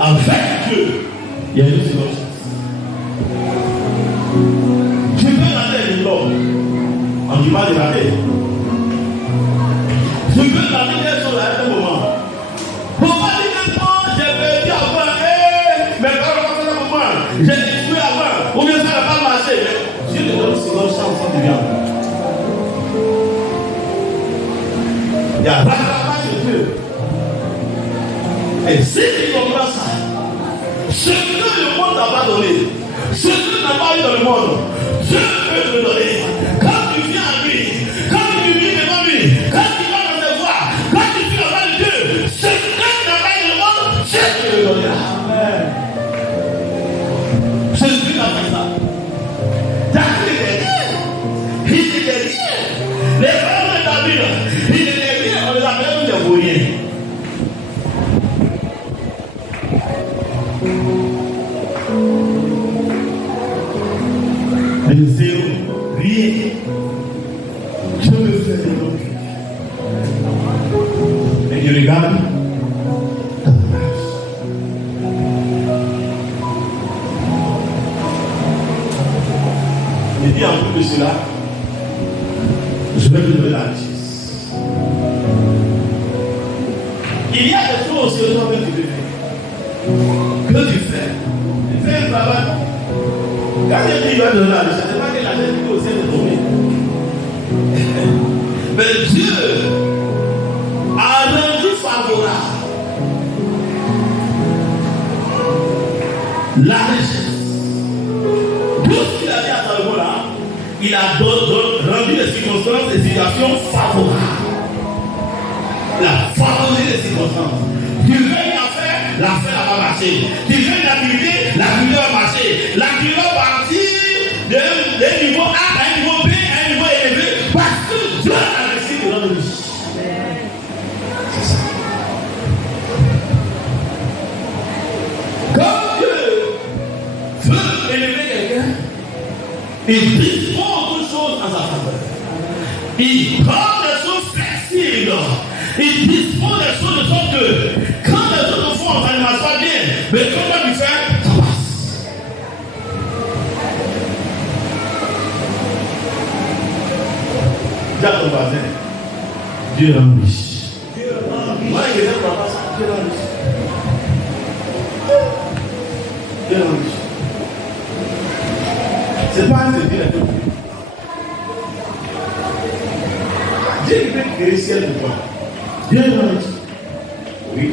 Avec Dieu, il y a une seconde chance. Tu peux rater une l'homme. On ne dit pas de rater. Tu peux rater quelque chose à un moment. Pour pas dire que non, j'ai perdu avant, mais quand on passe un moment, j'ai détruit avant, ou bien ça n'a pas marché. Dieu te donne une seconde chance quand tu viens. Il y a rattrapage de Dieu. Et si tu comprends ça, ce que le monde t'a pas donné, ce que tu n'as pas eu dans le monde, Dieu peut te le donner. Quand tu viens à lui, quand tu vis devant lui, quand tu vas dans ses voies, quand tu suis devant Dieu, ce que tu n'as pas eu dans le monde, Dieu te le donnera. Jésus a fait ça. David était rien. Il était rien. Les femmes de David, il était rien. On les appelait comme des vauriens. De zéro, rien. Je me fais des noms. Et il regarde ta marche. Il dit en plus de cela, je vais te donner la Il y a des choses que toi-même tu peux faire. Que tu fais. Tu fais un travail. Quand il dit qu'il va donner la richesse, c'est pas que la richesse peut aussi être donnée. Mais Dieu a rendu favorable la richesse. Tout ce qu'il a dit à Salomon là, il a rendu les circonstances, les situations favorables. Il a favorisé les circonstances. Tu veux une affaire, l'affaire va marcher. Tu veux une activité, l'activité va marcher. L'activité va partir d'un niveau A à un niveau B, à un niveau élevé, parce que Dieu a réussi de rendre riche. C'est ça. Quand Dieu veut élever quelqu'un, il dispose de choses en sa faveur. Il prend des choses flexibles. Il dispose des choses de sorte que quand les autres font, ça ne marche pas bien. Mais quand toi tu fais, ça passe. Dis à ton voisin, Dieu rend riche. Moi, je n'aime pas ça. Dieu rend riche. Dieu rend riche. C'est pas un secret. Dieu peut créer le ciel pour toi. Dieu rend riche. Oui.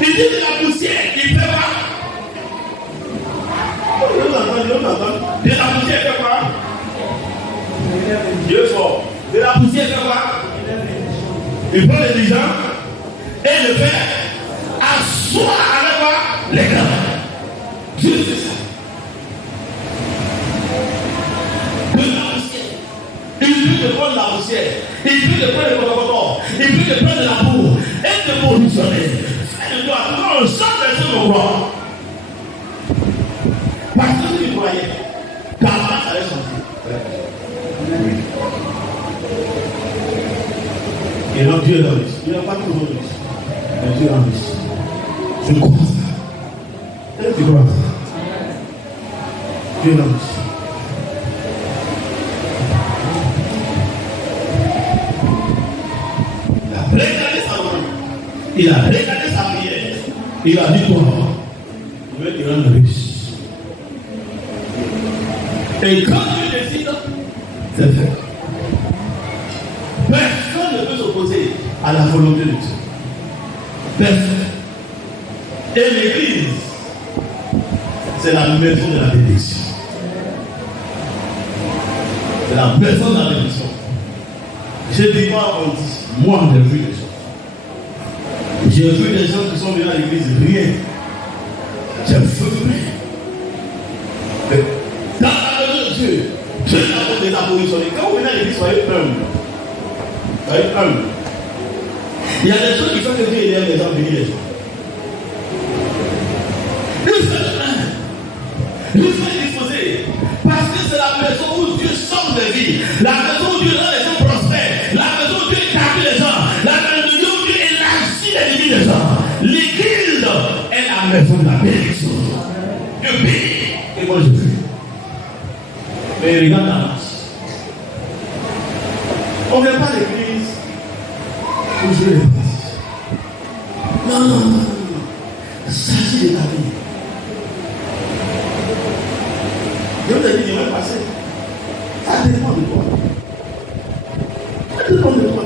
Il dit de la poussière, il fait quoi? De la poussière fait quoi? Dieu est fort. De la poussière fait quoi? Il prend les dirigeants et le fait asseoir avec quoi? Les grands. Dieu fait ça. De la poussière. Il peut te prendre la poussière. Il peut te prendre le coton. Il peut te prendre la boue et te positionner. Fais de toi. On chante les choses au roi. Parce que tu croyais qu'avant ça allait changer. Et donc Dieu est riche. Il n'a pas toujours riche. Mais Dieu est riche. Je crois ça. Tu crois ça? Dieu est riche. Il a regardé sa prière. Il a dit toi, je vais te rendre riche. Et quand Dieu décide, c'est fait. Personne ne peut s'opposer à la volonté de Dieu. Personne. Et l'église, c'est la maison de la bénédiction. C'est la maison de la bénédiction. Je dis pas on dit, moi j'ai vu des gens. J'ai vu des gens qui sont venus à l'église, rien. J'ai vu rien. Dans la maison de Dieu, Dieu n'a pas des abolitionnistes. Quand vous venez à l'église, soyez humble. Soyez humble. Il y a des choses qui font que Dieu aime les gens, bénir les gens. Il faut disposer. Parce que c'est la maison où Dieu sauve des vies. La maison où Dieu rend les gens prospères. La maison où Dieu établit les gens. La maison où Dieu élargit les vies des gens. L'église est la maison de la bénédiction. Dieu bénit. Et moi je prie. Mais regarde la marche. On ne vient pas à l'église pour jouer les parties. Non, non, non, non. Il s'agit de la vie. Dieu t'a dit, il va passer. Ça dépend de toi. Ça dépend de toi.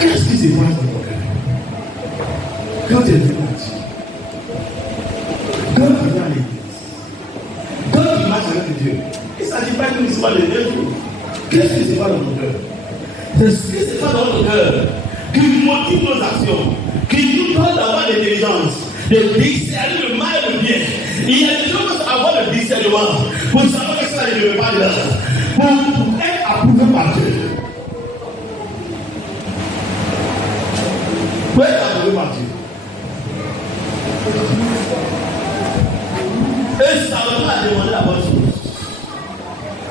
Qu'est-ce qui se passe dans ton cœur? Quand tu es venu à Dieu, quand tu viens à l'église, quand tu marches avec Dieu, il ne s'agit pas d'une histoire de Dieu. Qu'est-ce qui se passe dans ton cœur? C'est ce qui se passe dans notre cœur qui motive nos actions, qui nous donne d'avoir l'intelligence, de discerner le mal et le bien. Il y a des choses à avoir le discernement pour savoir que ça ne veut pas de là, pour être approuvé par Dieu. Pour être approuvé par Dieu. Et ça ne va pas demander la bonne chose.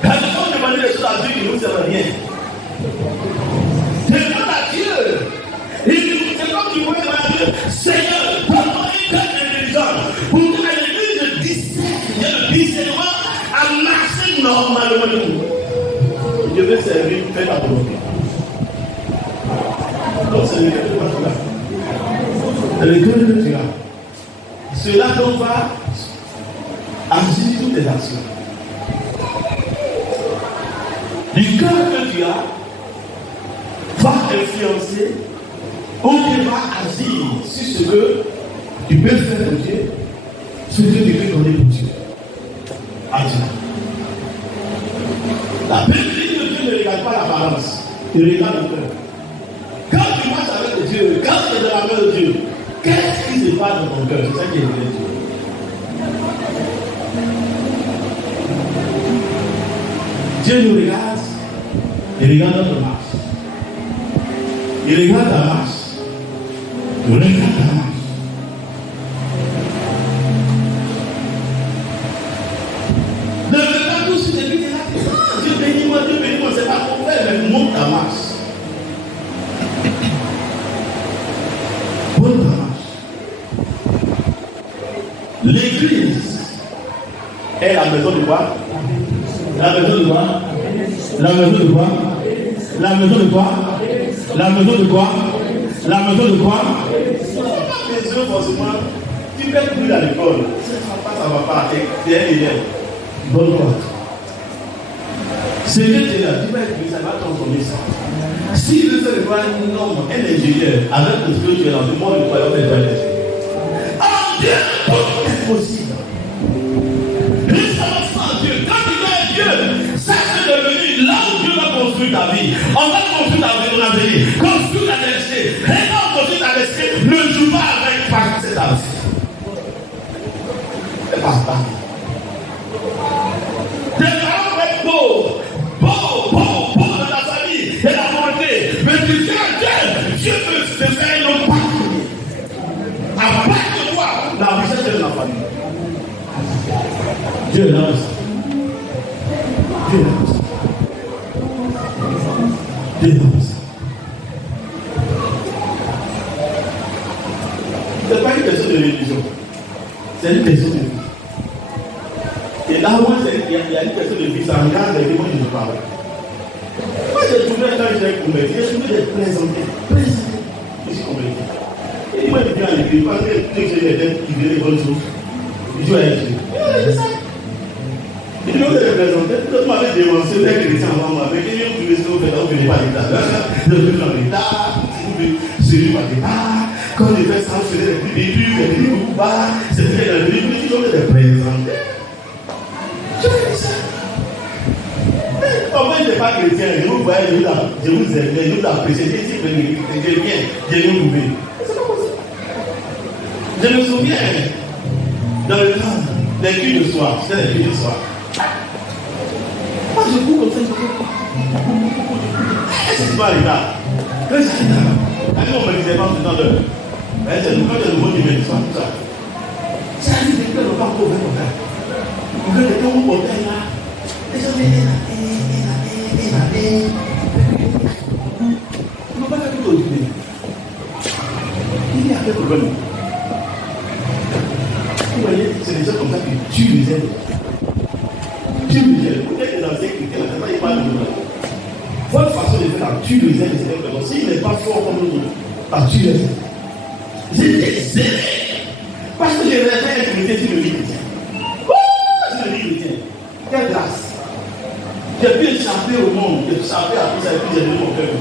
Quand on demande les choses à Dieu qui ne nous servent rien, demande à Dieu. C'est comme tu vois demander à Dieu, Seigneur, donne-moi une telle intelligence pour que l'église discerne, le discernement à marcher dans normalement, je vais servir, faire la volonté. Donc c'est le cœur que tu as. Le cœur que tu as. Cela donc va agir toutes tes actions. Le cœur que tu as va influencer ou tu vas agir sur ce que tu peux faire pour Dieu, ce que tu peux donner pour Dieu. Agir. La bénédiction de Dieu ne regarde pas l'apparence, il regarde le cœur. Quand tu marches avec Dieu, quand tu es dans la main de Dieu, qu'est-ce qui se passe dans ton cœur? C'est ça qui est vrai Dieu. Dieu nous regarde, il regarde notre marche. Il regarde ta marche. Il regarde ta marche. Ne fais pas tout sur les là. Dieu bénis-moi, c'est pas ton frère, mais monte ta marche. Monte ta marche. L'église est la maison de quoi? La maison de quoi? La maison de quoi? La maison de quoi? La maison de quoi? La maison de quoi? Tu n'as pas besoin forcément. Tu ne peux plus à l'école. Ça ne va pas. Tu es un élève. Bonne quoi? C'est que tu es là. Tu vas être ça va transformer ça. Si le seul pas un homme, un ingénieur, avec tout ce que tu es dans le monde, il faut avoir des valeurs. En Dieu, tout est possible. Dieu. Quand tu es Dieu, ça c'est devenu là où Dieu va construire ta vie. On va construire ta vie, on a venu. Construire ta destinée. Et quand on construit ta destinée, ne joue pas avec pas cette âme. C'est pas ça. Tes parents vont être pauvres dans ta famille et la volonté. Mais tu dis à Dieu, Dieu peut te faire un autre pas. À part de toi, la richesse est de la famille. Dieu est là aussi. Dieu est là aussi. Dieu est là aussi. Ce n'est pas une question de religion. C'est une question de vie. Et là où il y a une question de vie, ça regarde les démons qui nous parlent. Moi, j'ai trouvé quand j'étais converti, j'ai trouvé des présentés. Je suis converti. Et moi, je viens à l'église, parce que j'ai des têtes qui viennent les bonnes choses. Je joue avec Dieu. C'est ça. Il nous a représenté, tout m'avait dénoncé, les chrétiens avant moi, mais ils ont trouvé ce qu'on fait, on ne venait pas l'État. Je venais dans l'État, celui par l'État. Quand je fais ça, on faisait des début, des début bas, c'était dans le début, ils ont des présentés. Je fais ça. Moi, je n'étais pas chrétien, je vous voyais, je vous aimais, je vous appréciais, j'ai bien, j'ai nous trouvé. C'est pas possible. Je me souviens, dans le temps, des culs de soir, c'était des culs de soir. Moi, je cours comme ça, je cours. Est-ce que tu vas aller là? Quand j'étais là, on me disait pas tout le temps d'heure. C'est le cas de nouveau qui me soir, tout ça. Ça arrive, les gens n'ont pas encore ouvert mon cas. On veut que tout le là. Les gens viennent là. On ne va pas faire tout aujourd'hui. Il y a des problèmes. Vous voyez, c'est des gens comme ça qui tuent les ailes. Tuent les ailes. Vous êtes des anciens chrétiens, ils parlent de nous. Votre façon de faire, tue les ailes, c'est comme ça. S'il n'est pas fort comme nous, à tuer les ailes. J'étais zélé. Parce que j'ai fait être chrétien sur le lit chrétien. Sur le lit chrétien. Quelle grâce. J'ai pu échapper au monde, j'ai échappé à tout ça, et puis j'ai donné mon cœur.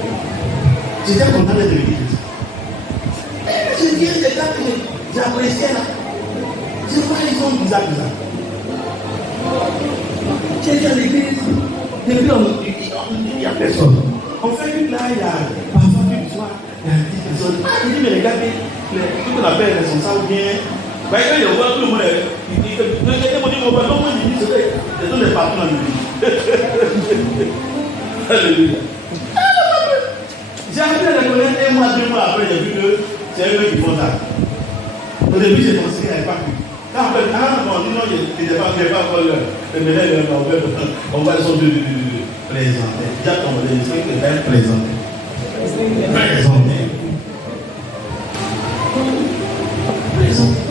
J'étais content d'être le lit chrétien. Et je dis, les gars que j'appréciais là. Je vois les gens bizarres. J'ai dit à l'église, depuis il n'y a personne. On fait une là, il y a parfois une soir, il y a 10 personnes. Il dit, mais regardez, tout qu'on appelle responsable bien. Quand il voit tout le monde, il dit, c'est tous les patrons dans l'église. Alléluia. J'ai appris à les connaître 1 mois, 2 mois après, j'ai vu que c'est eux qui font ça. Au début, j'ai pensé qu'il n'y avait pas pu. Quand on dit non, il n'est pas encore l'heure. Mais là, on va les autres présenter. Déjà, on va les autres présenter. Présenter. Comment présenter?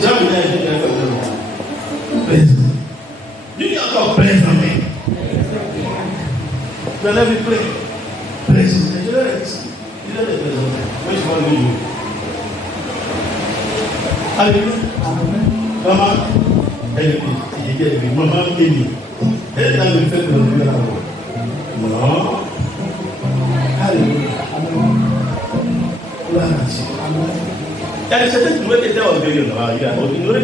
Déjà, vous avez dit qu'il y a un présenter. Il y a encore présenté. Vous en avez plein. Présenté. Je leur ai dit. Il leur est présenté. Moi, je vois le jour. Alléluia. Maman, elle est venue. Maman est venue. Elle est dans le fait de la voix. Non. Alléluia. Il y a certains qui étaient orgueilleux. Il a ignoré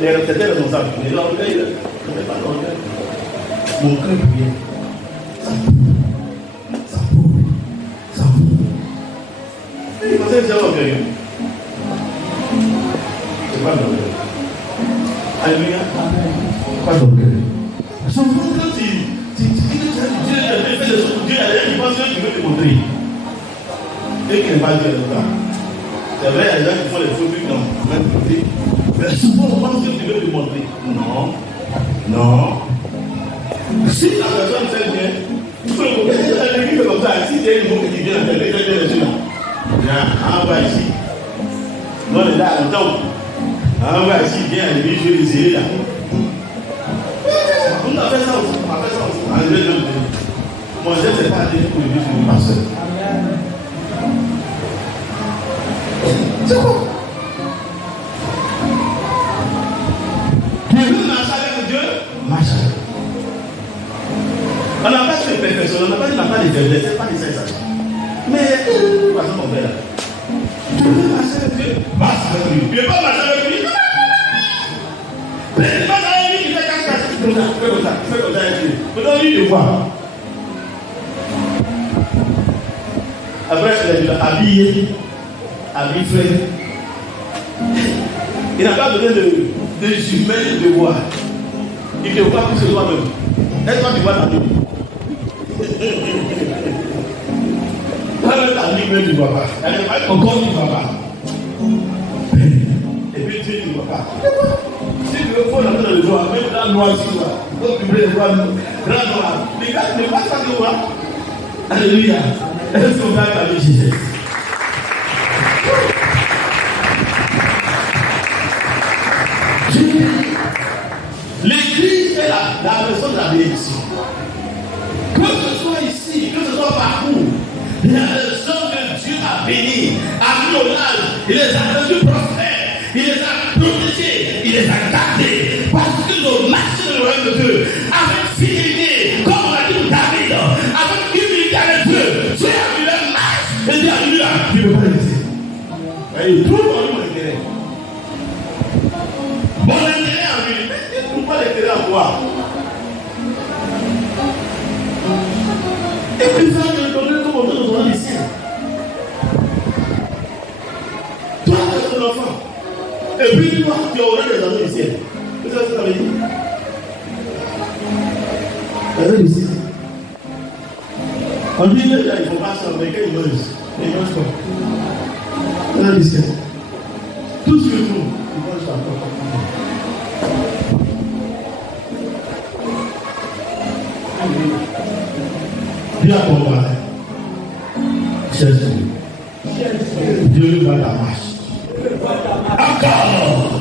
les responsables. Il a orgueilleux. Je ne vais pas l'orgueil. Mon cœur priait. Ça bouge. Il pensait que c'était orgueilleux. C'est pas l'orgueil. Alléluia. Pas d'orgueil. Son frère, quand Dieu avait fait des choses pour Dieu, il pense que tu veux te montrer. Et qu'il n'est pas Dieu là. C'est vrai, il y a des gens qui font des faux trucs dans même côté. Mais souvent, on pense que tu veux te montrer. Non. Non. Si la personne fait bien, il faut le comprendre. L'église comme ça. Si c'est une mot qui vient à l'église, il est là. Viens, envoie ici. Non, il est là, donc. Envoie ici, viens à l'église, je vais les aider là. On a fait ça aussi. On a fait ça aussi. En Dieu, moi, je ne sais pas dire pour l'église, je ne pas seul. C'est quoi? Tu veux marcher avec Dieu? Marche avec. On n'a pas fait perfection, on n'a pas dit qu'on n'a pas de faiblesse, c'est pas de sensations. Mais, pas ça qu'on fait là. Tu veux marcher avec Dieu? Marche avec lui. Tu ne veux pas marcher avec lui? Mais marche avec lui qui fait casse-casse. Fais comme ça avec lui. Faut donner lui de voir. Après, il a habillé. Ami frère, il n'a pas donné de humain de voir. Il te voit plus que toi-même. Est-ce que tu vois ta vie? Toi-même, ta vie, même tu ne vois pas. Elle n'est pas encore, tu ne vois pas. Et puis Dieu, tu ne vois pas. Si tu veux prendre la main dans le doigt, même dans le noir, tu vois. Donc tu veux le voir, grand noir. Les gars, ne passe pas que moi. Alléluia. Est-ce qu'on va avec Jésus? L'église est la personne de la bénédiction. Que ce soit ici, que ce soit partout, il y a des hommes que Dieu a bénis, a mis au large, il les a rendus prospères, il les a protégés, il les a gardés, parce que nos marches de royaume de Dieu, avec fidélité, comme on a dit pour David, avec humilité avec Dieu, Dieu a vu leur marche, et Dieu a vu là, tu ne peux pas le laisser. Il trouve en lui mon intérêt. Mon intérêt en lui, mais il ne trouve pas l'intérêt en toi. Et puis ça, je vais donner comme on donne aux enfants ici. Toi, tu es ton enfant. Et puis toi, tu auras des enfants ici. C'est ça que tu avais dit. Tu avais dit. On dit, il ne faut pas s'emmerder, il mange. Il mange quoi? Il a dit, tout ce que tu trouves, il mange quoi? Bien comparé. Cherche Dieu va la marche. Encore.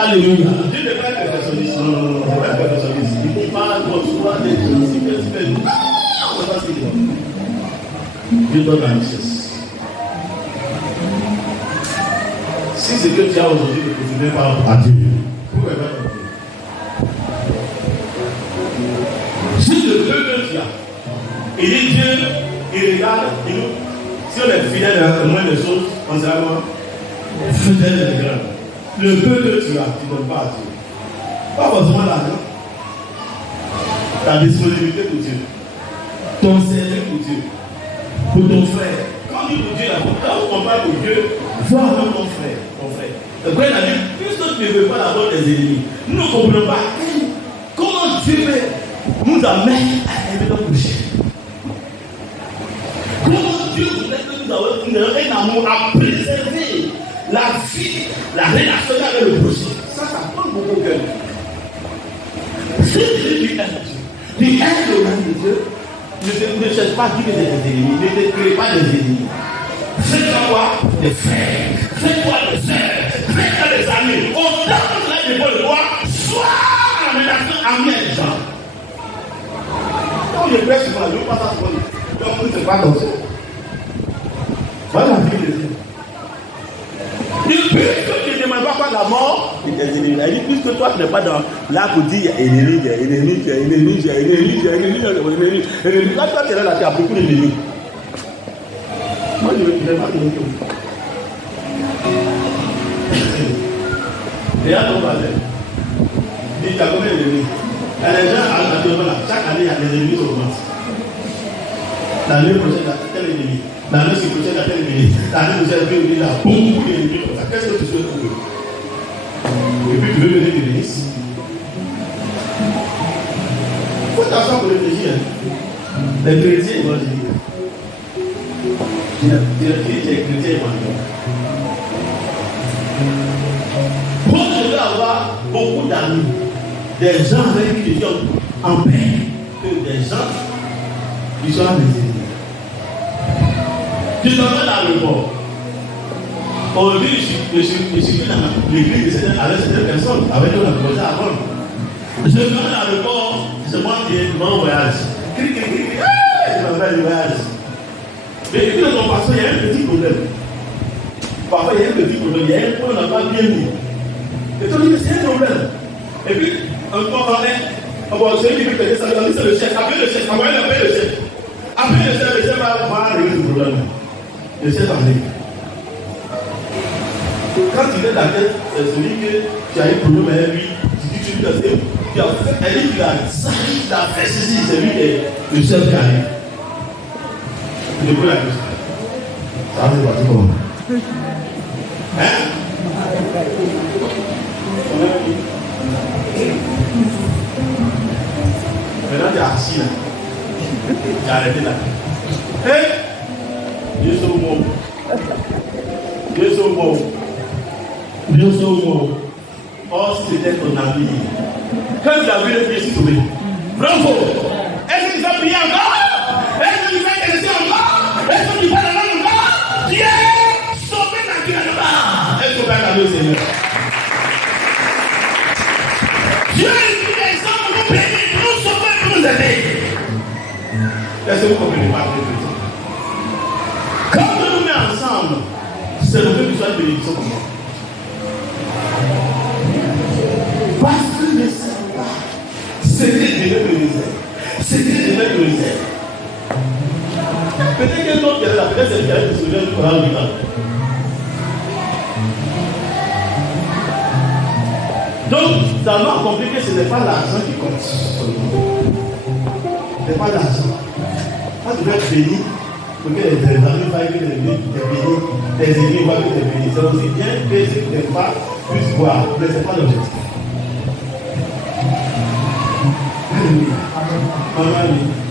Alléluia. Dieu n'est pas perfectionniste. Non, il n'est pas perfectionniste. Il parle comme toi des choses. Dieu donne la richesse. Si c'est que tu as aujourd'hui, ne continuez pas à Dieu. Pourquoi pas? Si le Dieu que tu as, il dit Dieu, il regarde, il nous. Si on est fidèle à moins de choses, on sera fidèle et grand. Le peu que tu as, tu ne donnes pas à Dieu. Pas forcément l'argent. Ta disponibilité pour Dieu. Ton service pour Dieu. Pour ton frère. Quand on dit pour Dieu, quand on parle pour Dieu, vois avec ton frère. Le frère a dit, puisque tu ne veux pas la bonne des ennemis, nous ne comprenons pas comment Dieu nous amène à aimer notre prochain. Comment Dieu voudrait que nous ayons un amour à préserver la vie, la relation avec le prochain. Ça prend beaucoup de cœur. Si tu aimes Dieu, tu aimes le nom de Dieu, ne cherche pas à vivre des ennemis, ne te crée pas des ennemis. Fais-toi des frères, fais-toi des sœurs, fais-toi des comme je prêche souvent, je ne veux pas ça souvent. Donc, vous ne faites pas attention. Voilà la vie de Dieu. Puisque tu ne demandes pas la mort, il dit, puisque toi tu n'es pas dans là pour dire ennemi. Quand toi tu es là, tu as beaucoup d'ennemis. Moi je ne vais pas te dire. Regarde ton voisin. Dis, tu as combien d'ennemis? Les gens, chaque année, il y a des ennemis qui augmentent. L'année prochaine, il y a tel ennemi. L'année prochaine, il y a tel ennemi. L'année prochaine, il y a beaucoup d'ennemis comme ça. Qu'est-ce que tu souhaites pour eux? Et puis tu veux venir te bénir. Il faut t'asseoir pour réfléchir. Les chrétiens évangéliques. Tu es chrétien évangélique. Moi, je veux avoir beaucoup d'amis. Des gens avec qui je suis en paix. Que des gens qui sont mes ennemis. Tu t'en vas dans le port. Aujourd'hui, je suis dans l'église avec certaines personnes, avec qui on a posé avant. Je vais dans le port, je monte mon voyage. Je m'en vais du voyage. Mais écoute, dans ton pasteur, il y a un petit problème. Parfois, il y a un petit problème. Il y a un point qu'on n'a pas bien mis. Et tu dis que c'est un problème. Et puis, on parlait. Celui qui peut ça, c'est le chef. Après le chef, après le chef. Après le chef va régler le problème. Le chef arrive. Quand tu es dans la tête, c'est celui que tu as un problème avec lui, tu dis que tu as fait, elle dit qu'il a fait ceci, c'est lui qui est le chef qui arrive. Je pose la question. Ça va se passer comment? Hein? Maintenant, tu es assis là. Tu as arrêté là. Hé! Dieu sauve-moi. Dieu sauve-moi. Dieu sauve-moi. Oh, c'était ton avis. Quand tu as vu le Dieu sauvé. Bravo! Est-ce que tu vas prier encore? Est-ce que tu vas intercéder encore? Est-ce que tu vas la main encore? Dieu! Sauvé la gueule là-bas! Est-ce que tu vas la main au Seigneur? Dieu dit les hommes pour nous bénir, pour nous sauver, pour nous aider. Est-ce que vous comprenez pas? Quand on nous met ensemble, c'est le fait que tu sois une bénédiction pour moi. Parce que je ne sais pas. C'était Dieu me réserve. C'était Dieu me réserve. Peut-être que d'autres qui est là, peut-être c'est qui a été sauvé du Coran du temps. Donc, ça m'a compris que ce n'est pas l'argent qui compte. Ce n'est pas l'argent. Quand tu veux être béni, pour que les amis voient que tu es béni, les ennemis voient que tu es béni. C'est aussi bien que ceux qui n'aiment pas puissent voir, mais ce n'est pas l'objectif. Alléluia. Maman,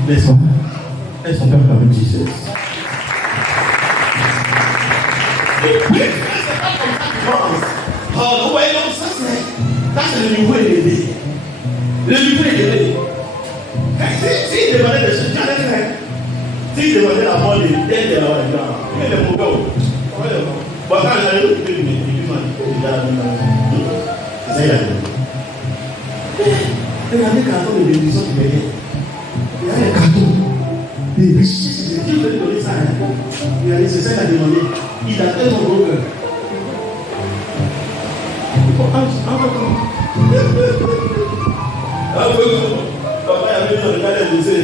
les soins, elles sont faites avec Jésus. Et puis, c'est pas comme ça que tu penses. Oh, vous voyez, donc ça c'est le niveau élevé. Le niveau élevé. Si il demandait des choses, j'allais faire. S'il demandait la mort des têtes de la mort, il est mauvais. Bon, quand j'allais l'occuper, il m'a dit, il a la même chose. C'est ça, il a dit. Regardez le carton de bénédiction qui venait. Il y a les cartons. Des richesses. Qui veut donner ça? Il a dit, c'est ça qu'il a demandé. Il a fait son gros cœur. Papa avait dit, regardez le musée.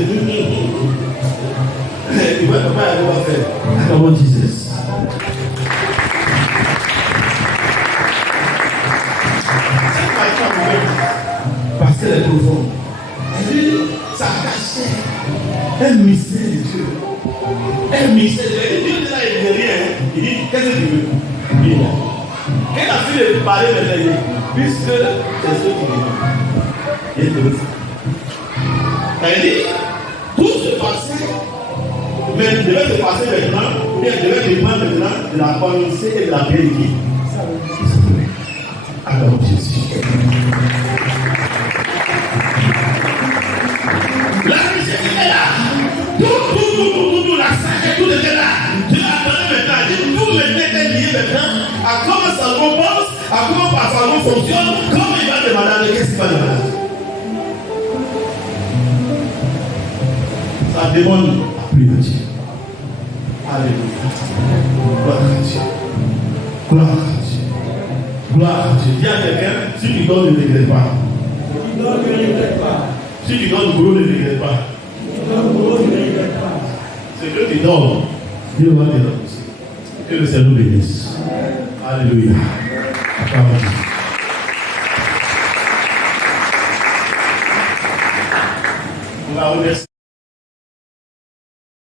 Il va papa avait pas fait. Comment disais ça? Parce qu'elle est profonde. Elle dit, ça cachait un mystère de Dieu. Un mystère de Dieu. Dieu là, il dit rien. Il dit, qu'est-ce que tu veux? Il dit, quand la fille de parler maintenant, puisque c'est ce qui est dit. Elle dit, tout se passait, mais devait se passer maintenant, ou bien devait dépendre maintenant de la pensée et de la vérité. Alors Jésus. La richesse était là. Tout, la sagesse, tout était là. Dieu a donné maintenant. Tout maintenant était lié maintenant à comment ça pense, à comment ça fonctionne, comment il va demander, qu'est-ce qu'il va demander. demande à prier Dieu. Alléluia. Gloire à Dieu. Gloire à Dieu. Gloire à Dieu. Dis à quelqu'un, si tu donnes, ne regrette pas. Tu donnes, ne regrette pas. Si tu donnes gros, ne regrette pas. Tu donnes gros, ne regrette pas. C'est Dieu qui donne. Dieu va te rembourser. Que le Seigneur nous bénisse. Alléluia. Acclame Dieu. On va remercier.